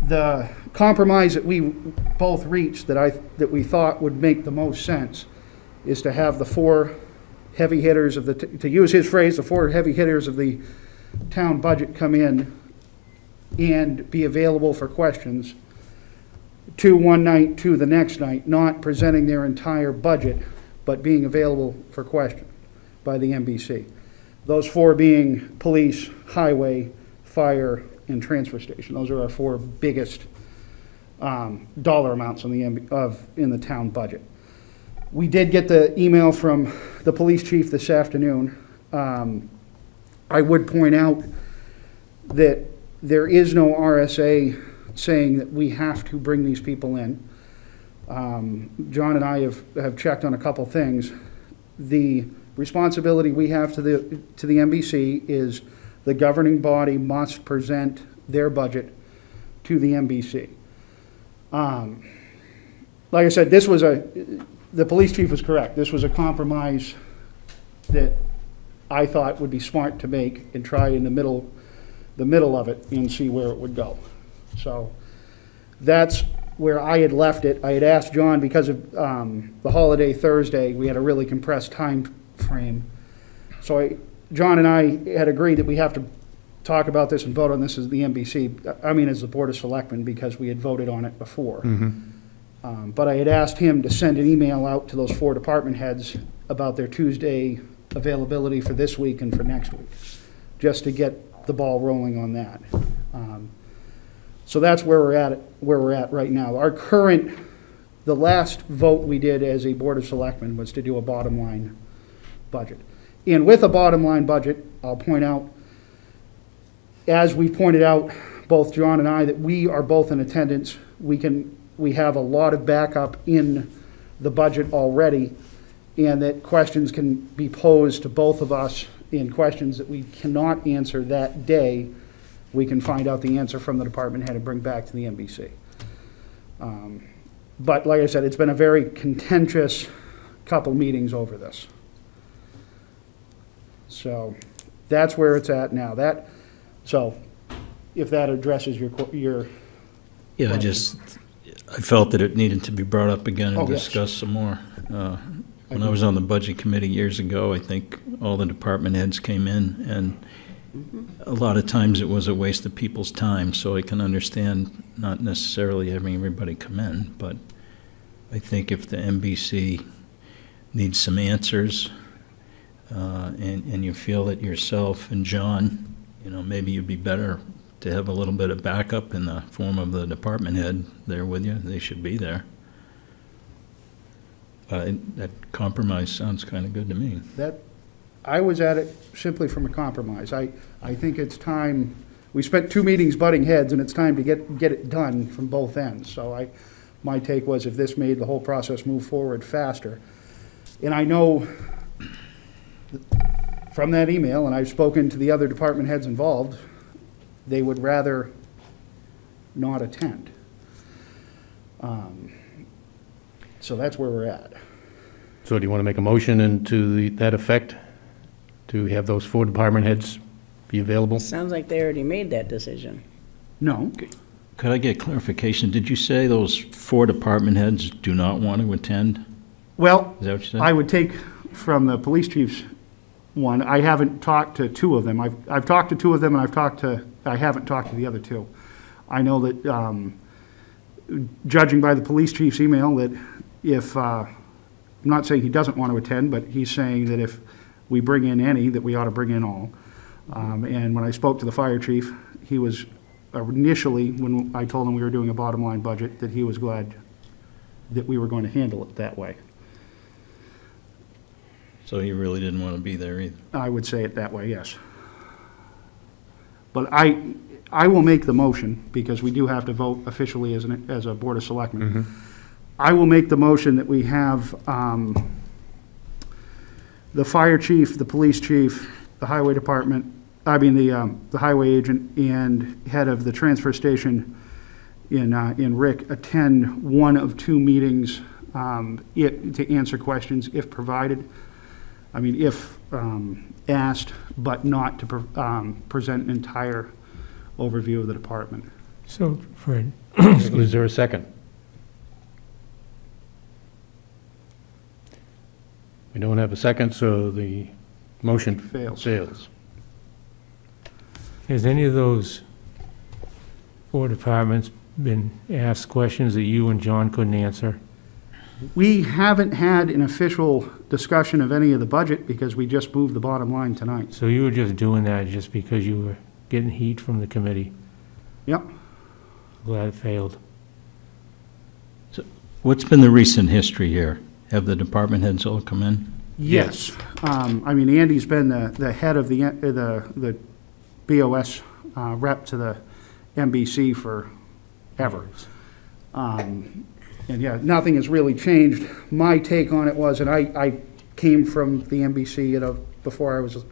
The compromise that we both reached that we thought would make the most sense is to have the four heavy hitters of to use his phrase, the four heavy hitters of the town budget come in and be available for questions, two one night, two the next night, not presenting their entire budget, but being available for question by the MBC. Those four being police, highway, fire, and transfer station. Those are our four biggest dollar amounts in the town budget. We did get the email from the police chief this afternoon. I would point out that there is no RSA saying that we have to bring these people in. John and I have checked on a couple things. The responsibility we have to the MBC is the governing body must present their budget to the MBC. Like I said, the police chief was correct. This was a compromise that I thought would be smart to make and try in the middle of it and see where it would go. So that's where I had left it. I had asked John, because of the holiday Thursday, we had a really compressed time frame. So John and I had agreed that we have to talk about this and vote on this as the MBC, as the Board of Selectmen, because we had voted on it before. But I had asked him to send an email out to those four department heads about their Tuesday availability for this week and for next week, just to get the ball rolling on that. So that's where we're at right now. The last vote we did as a Board of Selectmen was to do a bottom line budget. And with a bottom line budget, I'll point out, as we pointed out, both John and I, that we are both in attendance. We have a lot of backup in the budget already, and that questions can be posed to both of us, in questions that we cannot answer that day, we can find out the answer from the department head and bring back to the MBC. But like I said, it's been a very contentious couple meetings over this. So that's where it's at now. So if that addresses your Yeah, I felt that it needed to be brought up again and Oh, yes. discussed some more. When I was on the budget committee years ago, I think all the department heads came in, and a lot of times it was a waste of people's time, so I can understand not necessarily having everybody come in, but I think if the MBC needs some answers, and you feel that yourself and John, maybe you'd be better to have a little bit of backup in the form of the department head there with you. They should be there. That compromise sounds kind of good to me. I was at it simply from a compromise. I think it's time, we spent 2 meetings butting heads, and it's time to get it done from both ends. So my take was, if this made the whole process move forward faster. And I know from that email, and I've spoken to the other department heads involved, they would rather not attend. So that's where we're at. So do you want to make a motion to that effect, to have those 4 department heads be available? Sounds like they already made that decision. No. Could I get clarification? Did you say those 4 department heads do not want to attend? Well, Is that what you said? I would take from the police chief's one. I haven't talked to 2 of them. I've talked to 2 of them, and I haven't talked to the other 2. I know that, judging by the police chief's email, that if, I'm not saying he doesn't want to attend, but he's saying that if we bring in any, that we ought to bring in all. And when I spoke to the fire chief, he was initially, when I told him we were doing a bottom line budget, that he was glad that we were going to handle it that way. So he really didn't want to be there either. I would say it that way, yes. But I will make the motion, because we do have to vote officially as a Board of Selectmen. I will make the motion that we have the fire chief, the police chief, the highway department, the highway agent, and head of the transfer station in Rick attend one of 2 meetings to answer questions if provided. If asked, but not to present an entire overview of the department. So, Fred, Is there a second? We don't have a second, so the motion Fails. fails. has any of those four departments been asked questions that you and John couldn't answer? We haven't had an official discussion of any of the budget because we just moved the bottom line tonight. So you were just doing that just because you were getting heat from the committee? Yep. Glad it failed. What's been the recent history here? Have the department heads all come in? Yes. I mean, Andy's been the head of the BOS rep to the MBC forever. And yeah, nothing has really changed. My take on it was, and I came from the MBC, before I was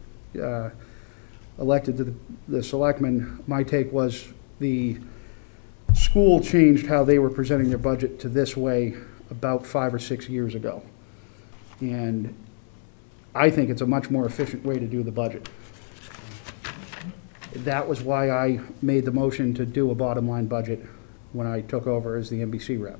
elected to the selectmen, my take was the school changed how they were presenting their budget to this way about 5 or 6 years ago. And I think it's a much more efficient way to do the budget. That was why I made the motion to do a bottom line budget when I took over as the NBC rep.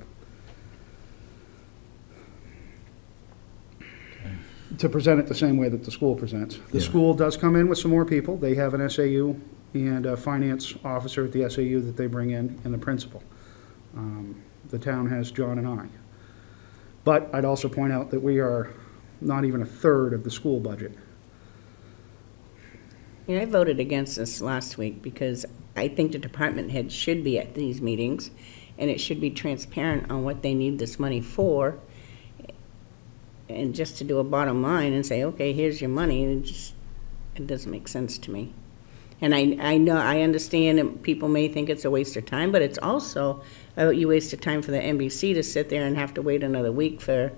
To present it the same way that the school presents. The Yeah. school does come in with some more people. They have an SAU and a finance officer at the SAU that they bring in, and the principal. The town has John and I. But I'd also point out that we are not even a third of the school budget. Yeah, I voted against this last week because I think the department heads should be at these meetings, and it should be transparent on what they need this money for. And just to do a bottom line and say, okay, here's your money, it doesn't make sense to me. And I know, I understand that people may think it's a waste of time, but it's also you waste of time for the NBC to sit there and have to wait another week for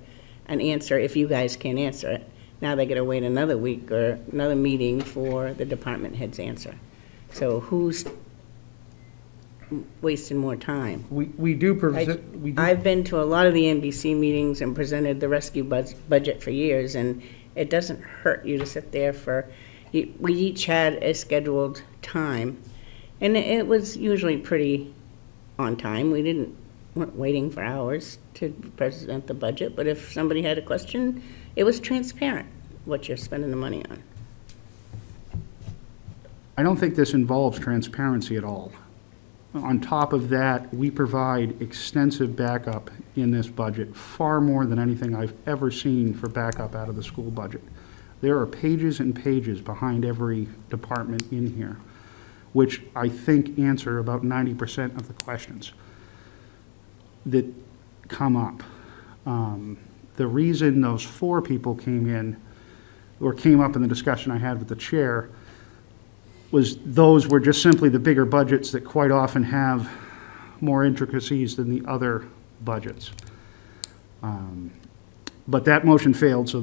an answer if you guys can't answer it. Now they gotta wait another week or another meeting for the department head's answer. So who's wasting more time? We do present, we do. I've been to a lot of the NBC meetings and presented the rescue budget for years, and it doesn't hurt you to sit there we each had a scheduled time, and it was usually pretty on time. We weren't waiting for hours to present the budget, but if somebody had a question, it was transparent what you're spending the money on. I don't think this involves transparency at all. On top of that, we provide extensive backup in this budget, far more than anything I've ever seen for backup out of the school budget. There are pages and pages behind every department in here, which I think answer about 90% of the questions that come up. The reason those 4 people came up in the discussion I had with the chair was those were just simply the bigger budgets that quite often have more intricacies than the other budgets. But that motion failed, so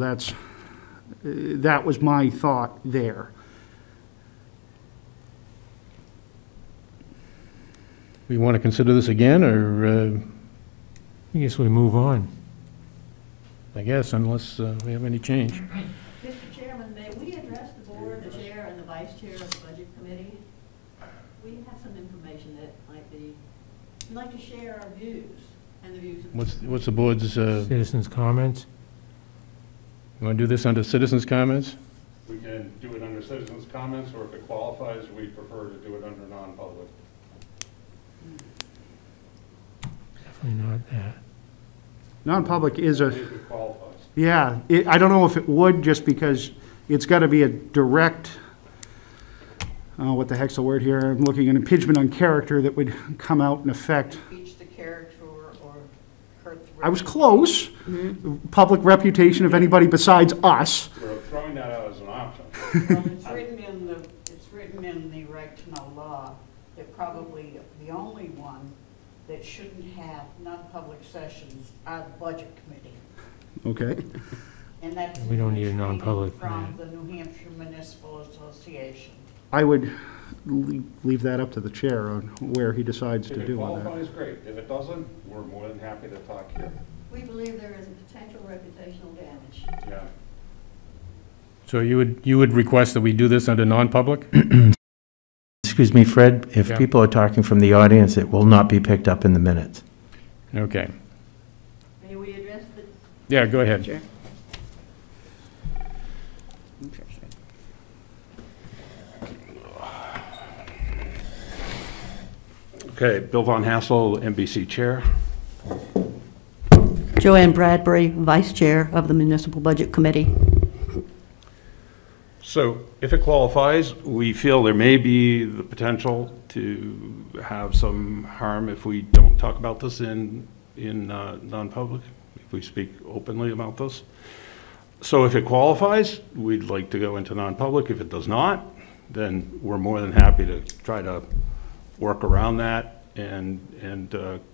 that was my thought there. We want to consider this again, or, I guess we move on. I guess, unless we have any change. Mr. Chairman, may we address the board, the chair, and the vice chair of the budget committee? We have some information that might be, we'd like to share our views and the views of. What's the board's, you Citizens' comments? want to do this under citizens' comments? We can do it under citizens' comments, or if it qualifies, we prefer to do it under non-public. Definitely not that. Non-public is If it qualifies. yeah, I don't know if it would, just because it's got to be a direct, what the heck's the word here? I'm looking at impingement on character that would come out in effect. Impeach the character or hurt the. I was close. Public reputation of anybody besides us. We're throwing that out as an option. Well, it's written in the right to know law that probably the only one that shouldn't have non-public sessions are the budget committee. Okay. And that's. We don't need a non-public for From that. the New Hampshire Municipal Association. I would leave that up to the chair on where he decides If to it do on that. qualifies, great. If it doesn't, we're more than happy to talk here. We believe there is a potential reputational damage. Yeah. So you would request that we do this under non-public? Excuse me, Fred, if Yeah. people are talking from the audience, it will not be picked up in the minutes. Okay. May we address the, Yeah, go ahead. Sure. Okay, Bill Von Hassel, NBC Chair. Joanne Bradbury, Vice Chair of the Municipal Budget Committee. So if it qualifies, we feel there may be the potential to have some harm if we don't talk about this in non-public, if we speak openly about this. So if it qualifies, we'd like to go into non-public. If it does not, then we're more than happy to try to work around that and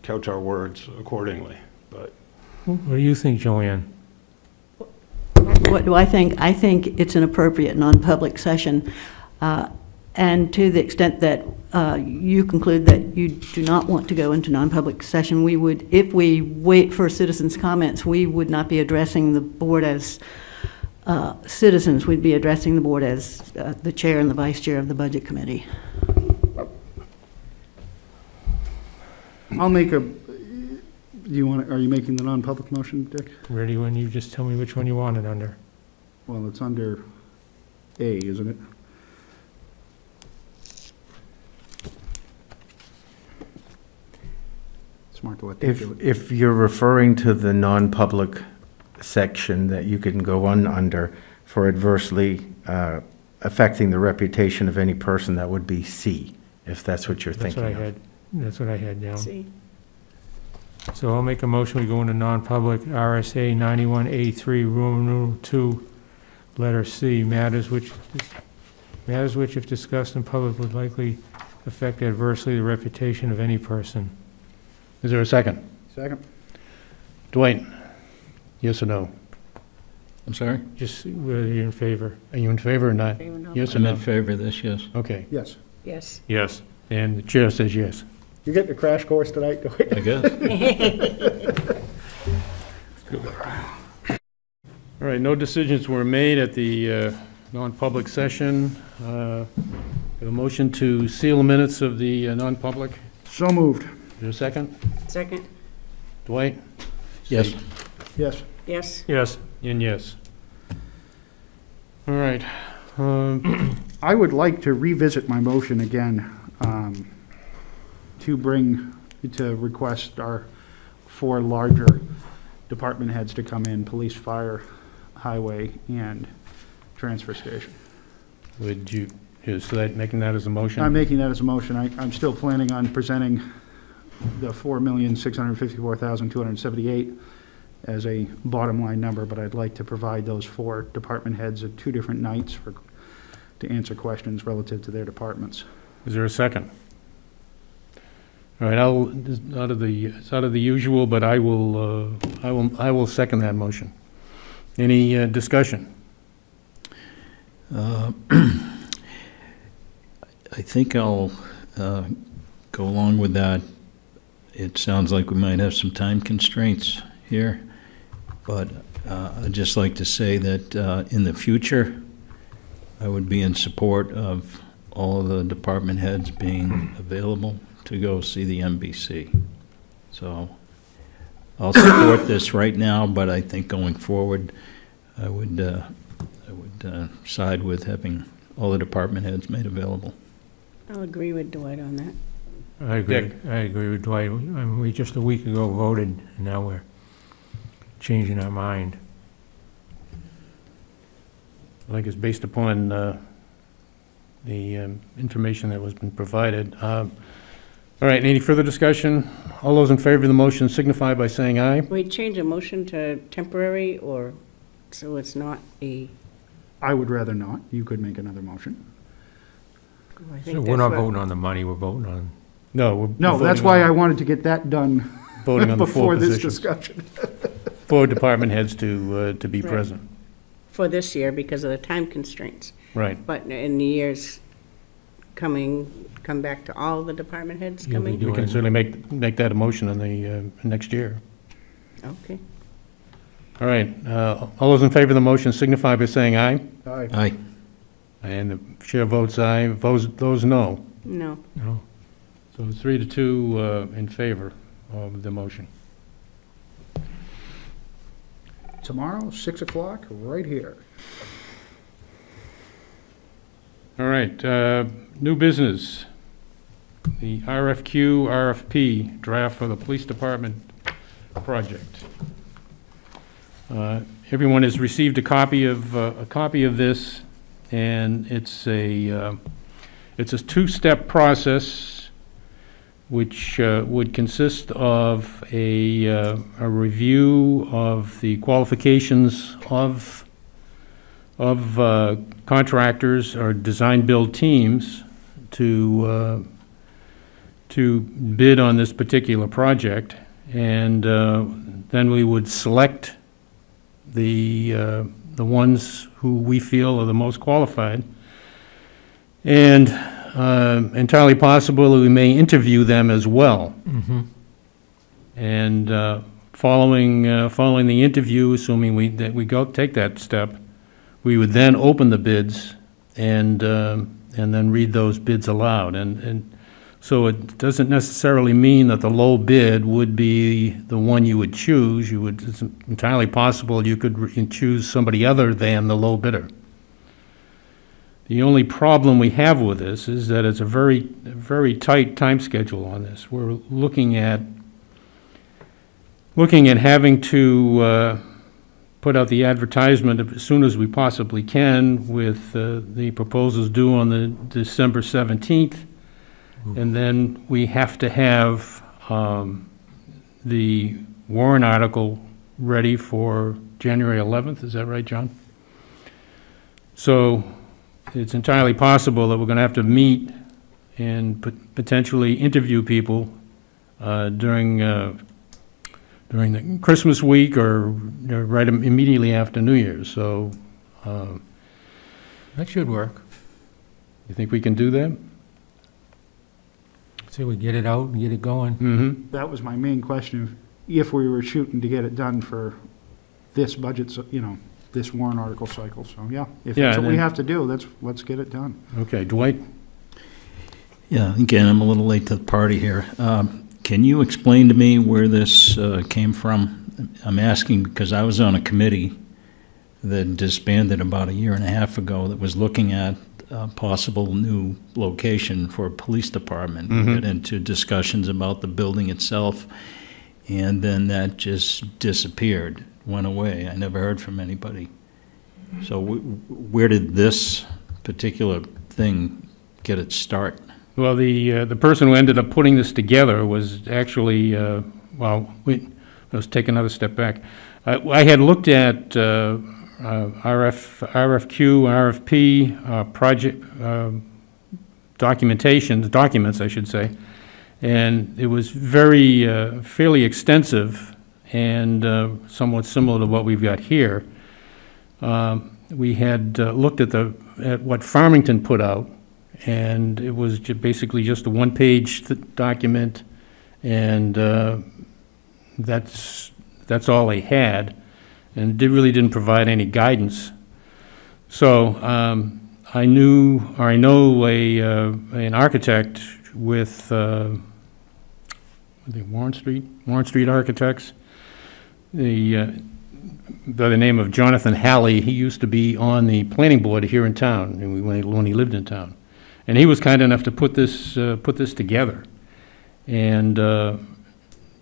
couch our words accordingly. But What do you think, Joanne? What do I think? I think it's an appropriate non-public session. And to the extent that you conclude that you do not want to go into non-public session, we would, if we wait for citizens' comments, we would not be addressing the board as citizens. We'd be addressing the board as the chair and the vice chair of the budget committee. I'll make a, are you making the non-public motion, Dick? Ready when you just tell me which one you want it under. Well, it's under A, isn't it? Smart to let them do it. If you're referring to the non-public section that you can go on under for adversely affecting the reputation of any person, that would be C, if that's what you're That's thinking what I of. had, that's what I had down. See, So I'll make a motion, we go into non-public RSA 91A3, Roman numeral 2, letter C, matters which if discussed in public would likely affect adversely the reputation of any person. Is there a second? Second? Dwight, yes or no? I'm sorry? Just whether you're in favor. Are you in favor or not? favor, no? Yes or I'm no? in favor of this, yes. Okay. Yes. Yes. Yes. And the chair says yes. You getting a crash course tonight, Dwight? I guess. All right, no decisions were made at the non-public session. Have a motion to seal the minutes of the non-public. So moved. Is there a second? Second? Dwight? Yes. Yes. Yes. Yes. And yes. All right. I would like to revisit my motion again, to request our 4 larger department heads to come in, police, fire, highway, and transfer station. Would you, is that making that as a motion? I'm making that as a motion. I'm still planning on presenting the $4,654,278 as a bottom line number, but I'd like to provide those 4 department heads at 2 different nights to answer questions relative to their departments. Is there a second? All right, it's out of the usual, but I will second that motion. Any discussion? I think I'll go along with that. It sounds like we might have some time constraints here, but I'd just like to say that in the future, I would be in support of all of the department heads being available to go see the MBC. So I'll support this right now, but I think going forward, I would side with having all the department heads made available. I'll agree with Dwight on that. I agree. Dick? I agree with Dwight. I mean, we just a week ago voted, and now we're changing our mind. I think it's based upon the information that was been provided. All right, any further discussion? All those in favor of the motion signify by saying aye. We change a motion to temporary, or, so it's not a, I would rather not. You could make another motion. I think So we're not that's what- voting on the money, we're voting on, No, we're No, that's voting why on- I wanted to get that done voting on the 4 before this positions. discussion. 4 department heads to be Right. present. For this year because of the time constraints. Right. But in the years come back to all the department heads You'll be coming? We can doing- certainly make that a motion in the next year. Okay. All right, all those in favor of the motion signify by saying aye. Aye. And the chair votes aye. Those no. No. No. So 3-2 in favor of the motion. Tomorrow, 6 o'clock, right here. All right, new business. The RFQ, RFP draft for the police department project. Everyone has received a copy of this, and it's a two-step process, which would consist of a review of the qualifications of contractors or design-build teams to bid on this particular project, and then we would select the ones who we feel are the most qualified, and entirely possible that we may interview them as well. And following the interview, assuming that we take that step, we would then open the bids and then read those bids aloud. And so it doesn't necessarily mean that the low bid would be the one you would choose. It's entirely possible you could choose somebody other than the low bidder. The only problem we have with this is that it's a very, very tight time schedule on this. We're looking at having to put out the advertisement as soon as we possibly can, with the proposals due on the December 17th. And then we have to have the warrant article ready for January 11th. Is that right, John? So it's entirely possible that we're going to have to meet and potentially interview people during the Christmas week or right immediately after New Year's. So That should work. you think we can do that? So we get it out and get it going. Mm-hmm. That was my main question, if we were shooting to get it done for this budget, this warrant article cycle. So, yeah, if Yeah, that's what we then- have to do, let's get it done. Okay, Dwight? Yeah, again, I'm a little late to the party here. Can you explain to me where this came from? I'm asking because I was on a committee that disbanded about 1.5 years ago that was looking at a possible new location for a police department. We got into discussions about the building itself, and then that just disappeared, went away. I never heard from anybody. So where did this particular thing get its start? Well, the person who ended up putting this together was actually, let's take another step back. I had looked at RFQ, RFP, project documents, I should say, and it was fairly extensive and somewhat similar to what we've got here. We had looked at what Farmington put out, and it was basically just a one-page document, and that's all they had, and it really didn't provide any guidance. So I know an architect with Warren Street Architects, by the name of Jonathan Halley. He used to be on the planning board here in town when he lived in town. And he was kind enough to put this together, and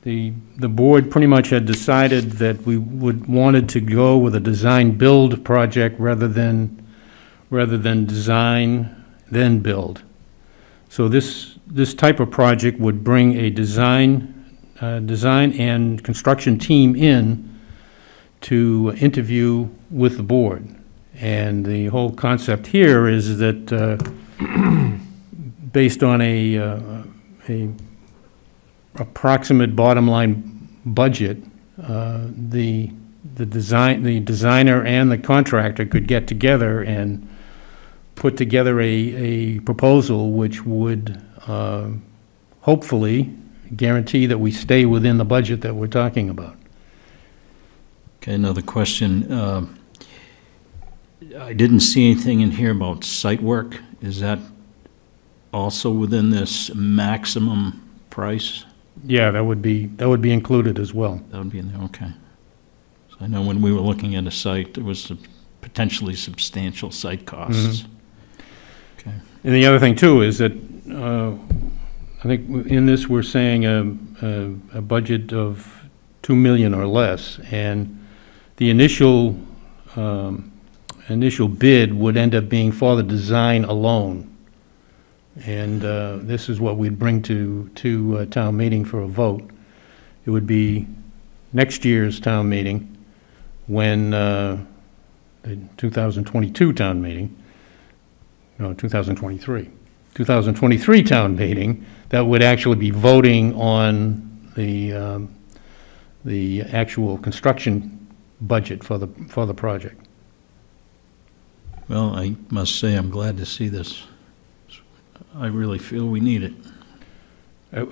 the board pretty much had decided that we wanted to go with a design-build project rather than design then build. So this type of project would bring a design and construction team in to interview with the board, and the whole concept here is that. Based on a approximate bottom line budget, the designer and the contractor could get together and put together a proposal which would hopefully guarantee that we stay within the budget that we're talking about. Okay, another question. I didn't see anything in here about site work. Is that also within this maximum price? Yeah, that would be included as well. That would be in there, okay. So I know when we were looking at a site, there was some potentially substantial site costs. Okay. And the other thing too is that, I think in this, we're saying a budget of 2 million or less, and the initial bid would end up being for the design alone. And this is what we'd bring to town meeting for a vote. It would be next year's town meeting when the 2022 town meeting, no, 2023 town meeting, that would actually be voting on the actual construction budget for the project. Well, I must say, I'm glad to see this. I really feel we need it.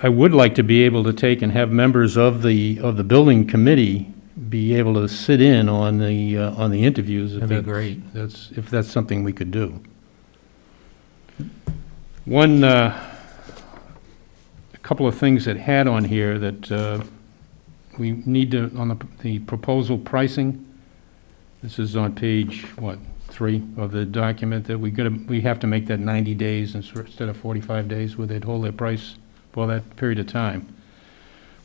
I would like to be able to take and have members of the building committee be able to sit in on the interviews. That'd be great. If that's something we could do. A couple of things that had on here that we need to, on the proposal pricing, this is on page, 3 of the document, that we have to make that 90 days instead of 45 days, where they'd hold their price for that period of time.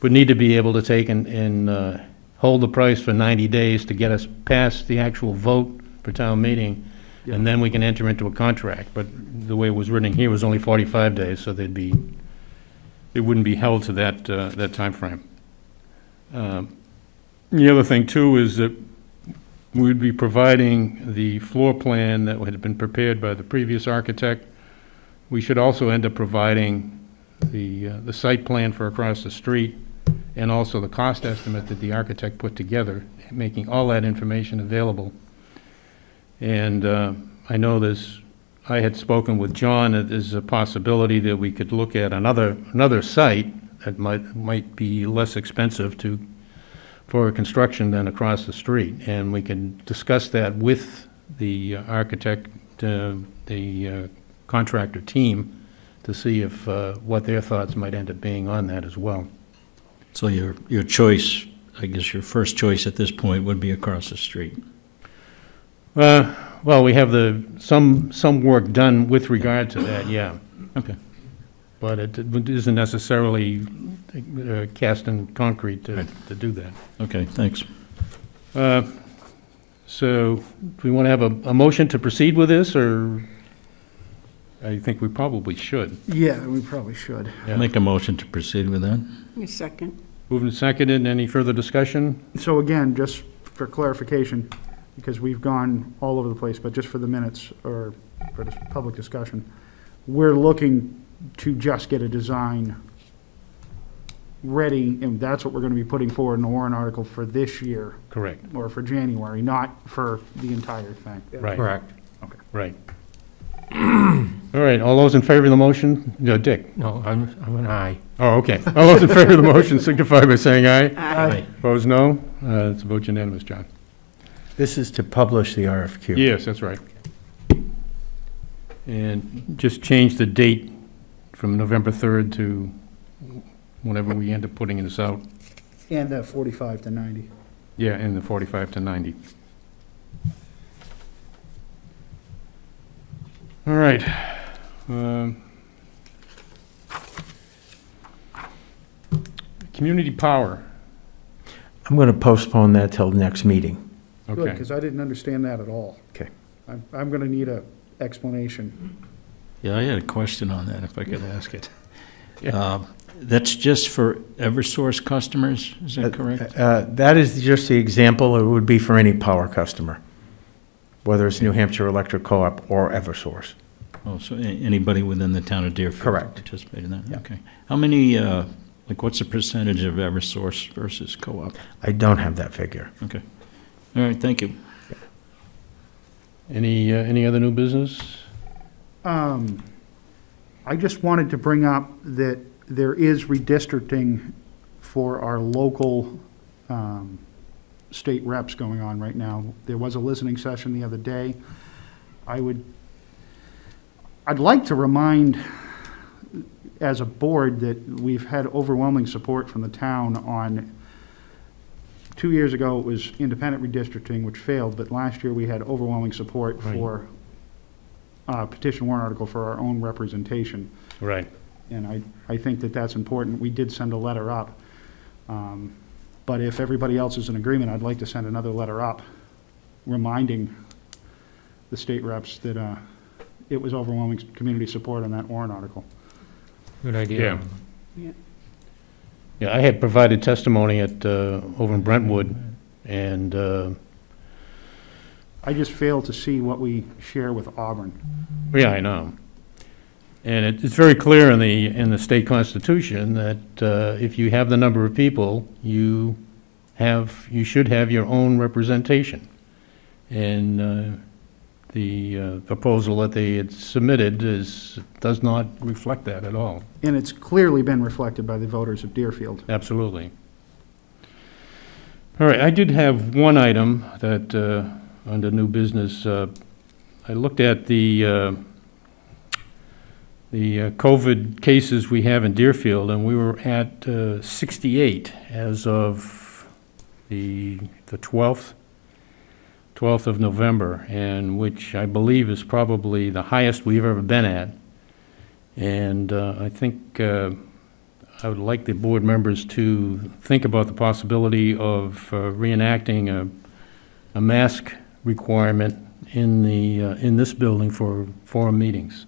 Would need to be able to take and hold the price for 90 days to get us past the actual vote for town meeting, and then we can enter into a contract. But the way it was written here was only 45 days, so it wouldn't be held to that timeframe. The other thing too is that we'd be providing the floor plan that had been prepared by the previous architect. We should also end up providing the site plan for across the street, and also the cost estimate that the architect put together, making all that information available. And I know I had spoken with John that there's a possibility that we could look at another site that might be less expensive for construction than across the street. And we can discuss that with the architect, the contractor team, to see if what their thoughts might end up being on that as well. So your choice, I guess your first choice at this point would be across the street. Well, we have some work done with regard to that, yeah. Okay. But it isn't necessarily cast in concrete to do that. Okay, thanks. So, do we want to have a motion to proceed with this, or? I think we probably should. Yeah, we probably should. Yeah. Make a motion to proceed with that. A second. Moved and seconded. Any further discussion? So again, just for clarification, because we've gone all over the place, but just for the minutes or for this public discussion, we're looking to just get a design ready, and that's what we're going to be putting forward in the warrant article for this year, Correct. or for January, not for the entire thing. Right. Correct. Right. All right, all those in favor of the motion? No, Dick? No, I'm an aye. Oh, okay. All those in favor of the motion signify by saying aye. Aye. Opposed, no. It's a vote unanimous, John. This is to publish the RFQ. Yes, that's right. And just change the date from November 3rd to whenever we end up putting this out. And that 45 to 90. Yeah, in the 45 to 90. All right. Community power. I'm going to postpone that till next meeting. Good, Okay. because I didn't understand that at all. Okay. I'm going to need a explanation. Yeah, I had a question on that, if I could ask it. Yeah. That's just for Eversource customers, is that correct? That is just the example. It would be for any power customer, whether it's New Hampshire Electric Co-op or Eversource. Oh, so anybody within the town of Deerfield? Correct. Participate in that? Yeah. Okay. How many, what's the percentage of Eversource versus co-op? I don't have that figure. Okay. All right, thank you. Any other new business? I just wanted to bring up that there is redistricting for our local state reps going on right now. There was a listening session the other day. I'd like to remind, as a board, that we've had overwhelming support from the town on, 2 years ago it was independent redistricting, which failed, but last year we had overwhelming support Right. for petition warrant article for our own representation. Right. And I think that that's important. We did send a letter up. But if everybody else is in agreement, I'd like to send another letter up reminding the state reps that it was overwhelming community support on that warrant article. Good idea. Yeah. Yeah, I had provided testimony at, over in Brentwood, and, I just fail to see what we share with Auburn. yeah, I know. And it's very clear in the state constitution that if you have the number of people, you should have your own representation. And the proposal that they had submitted does not reflect that at all. And it's clearly been reflected by the voters of Deerfield. Absolutely. All right, I did have one item that, under new business, I looked at the COVID cases we have in Deerfield, and we were at 68 as of the 12th of November, and which I believe is probably the highest we've ever been at. And I think I would like the board members to think about the possibility of reenacting a mask requirement in this building for forum meetings.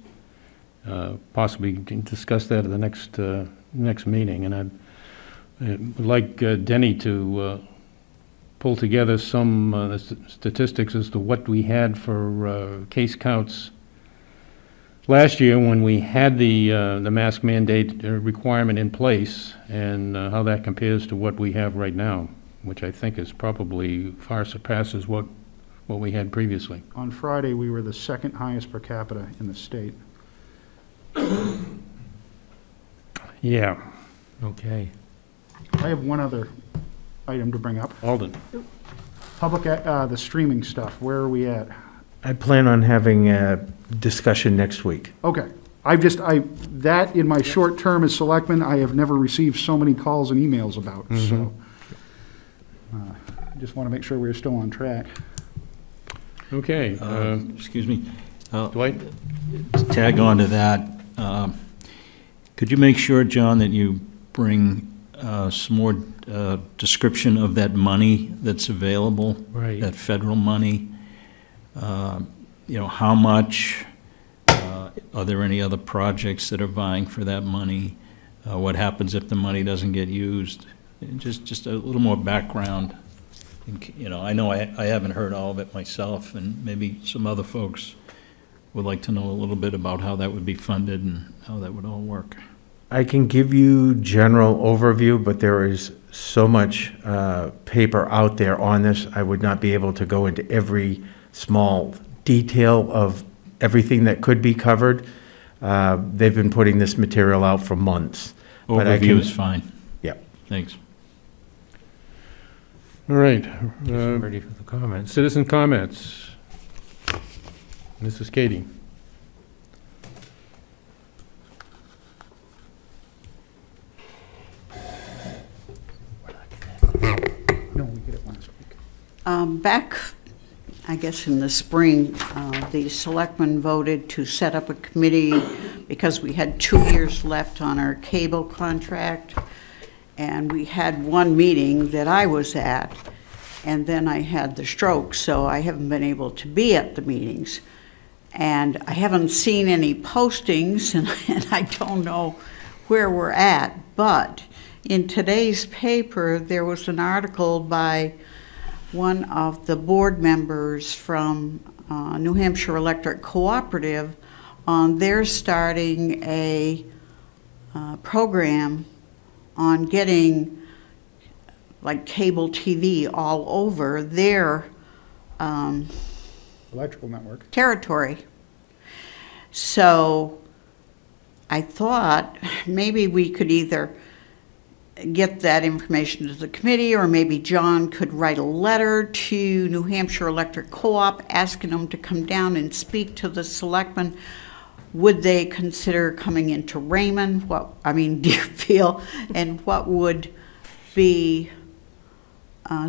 Possibly can discuss that at the next meeting, and I'd like Denny to pull together some statistics as to what we had for case counts last year when we had the mask mandate requirement in place, and how that compares to what we have right now, which I think is probably far surpasses what we had previously. On Friday, we were the second highest per capita in the state. Yeah. Okay. I have one other item to bring up. Alden. The streaming stuff, where are we at? I plan on having a discussion next week. Okay. That in my short term as selectman, I have never received so many calls and emails about, so. Just want to make sure we're still on track. Okay. Excuse me. Dwight? To tag on to that, could you make sure, John, that you bring some more description of that money that's available? Right. That federal money? How much? Are there any other projects that are vying for that money? What happens if the money doesn't get used? Just a little more background. I know I haven't heard all of it myself, and maybe some other folks would like to know a little bit about how that would be funded and how that would all work. I can give you general overview, but there is so much paper out there on this, I would not be able to go into every small detail of everything that could be covered. They've been putting this material out for months. But I Overview can- is fine. Yeah. Thanks. All right. Ready for the comments. Citizen comments. Mrs. Katie. No, we did it last week. Back, I guess in the spring, the selectmen voted to set up a committee because we had 2 years left on our cable contract. And we had one meeting that I was at, and then I had the stroke, so I haven't been able to be at the meetings. And I haven't seen any postings, and I don't know where we're at. But in today's paper, there was an article by one of the board members from New Hampshire Electric Cooperative on their starting a program on getting like cable TV all over their Electrical network. territory. So I thought maybe we could either get that information to the committee, or maybe John could write a letter to New Hampshire Electric Co-op asking them to come down and speak to the selectmen. Would they consider coming into Raymond, Deerfield, and what would be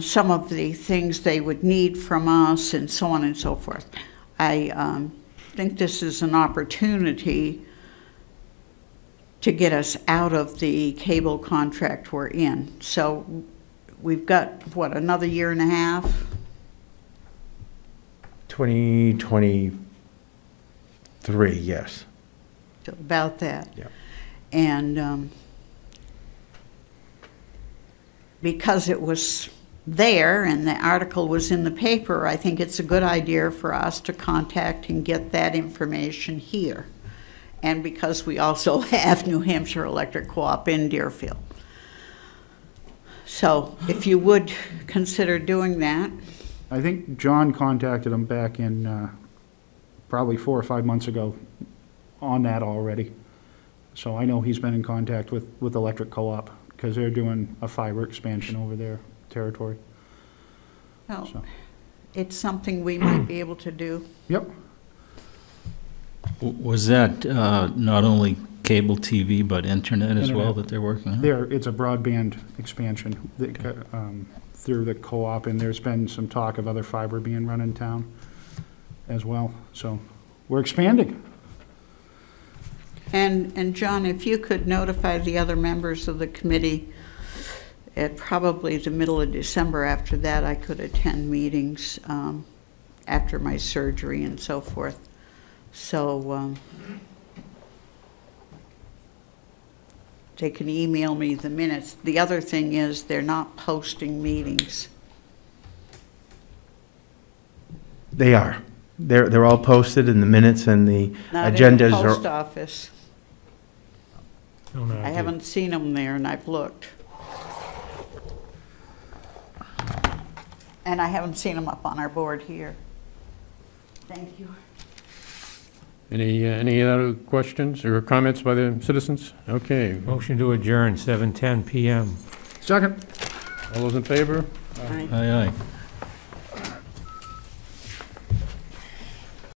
some of the things they would need from us, and so on and so forth. I think this is an opportunity to get us out of the cable contract we're in. So we've got, what, another year and a half? 2023, yes. About that. Yeah. And because it was there and the article was in the paper, I think it's a good idea for us to contact and get that information here. And because we also have New Hampshire Electric Co-op in Deerfield. So if you would consider doing that. I think John contacted him back in probably 4 or 5 months ago on that already. So I know he's been in contact with Electric Co-op because they're doing a fiber expansion over their territory. Well, So. it's something we might be able to do. Yep. Was that not only cable TV, but internet as well Internet. that they're working on? It's a broadband expansion that, through the co-op, and there's been some talk of other fiber being run in town as well. So we're expanding. And John, if you could notify the other members of the committee at probably the middle of December. After that, I could attend meetings after my surgery and so forth. So they can email me the minutes. The other thing is they're not posting meetings. They are. They're all posted in the minutes, and the Not in agendas the are. post office. I haven't seen them there, and I've looked. And I haven't seen them up on our board here. Thank you. Any other questions or comments by the citizens? Okay. Motion to adjourn, 7:10 PM. Second. All those in favor? Aye. Aye, aye.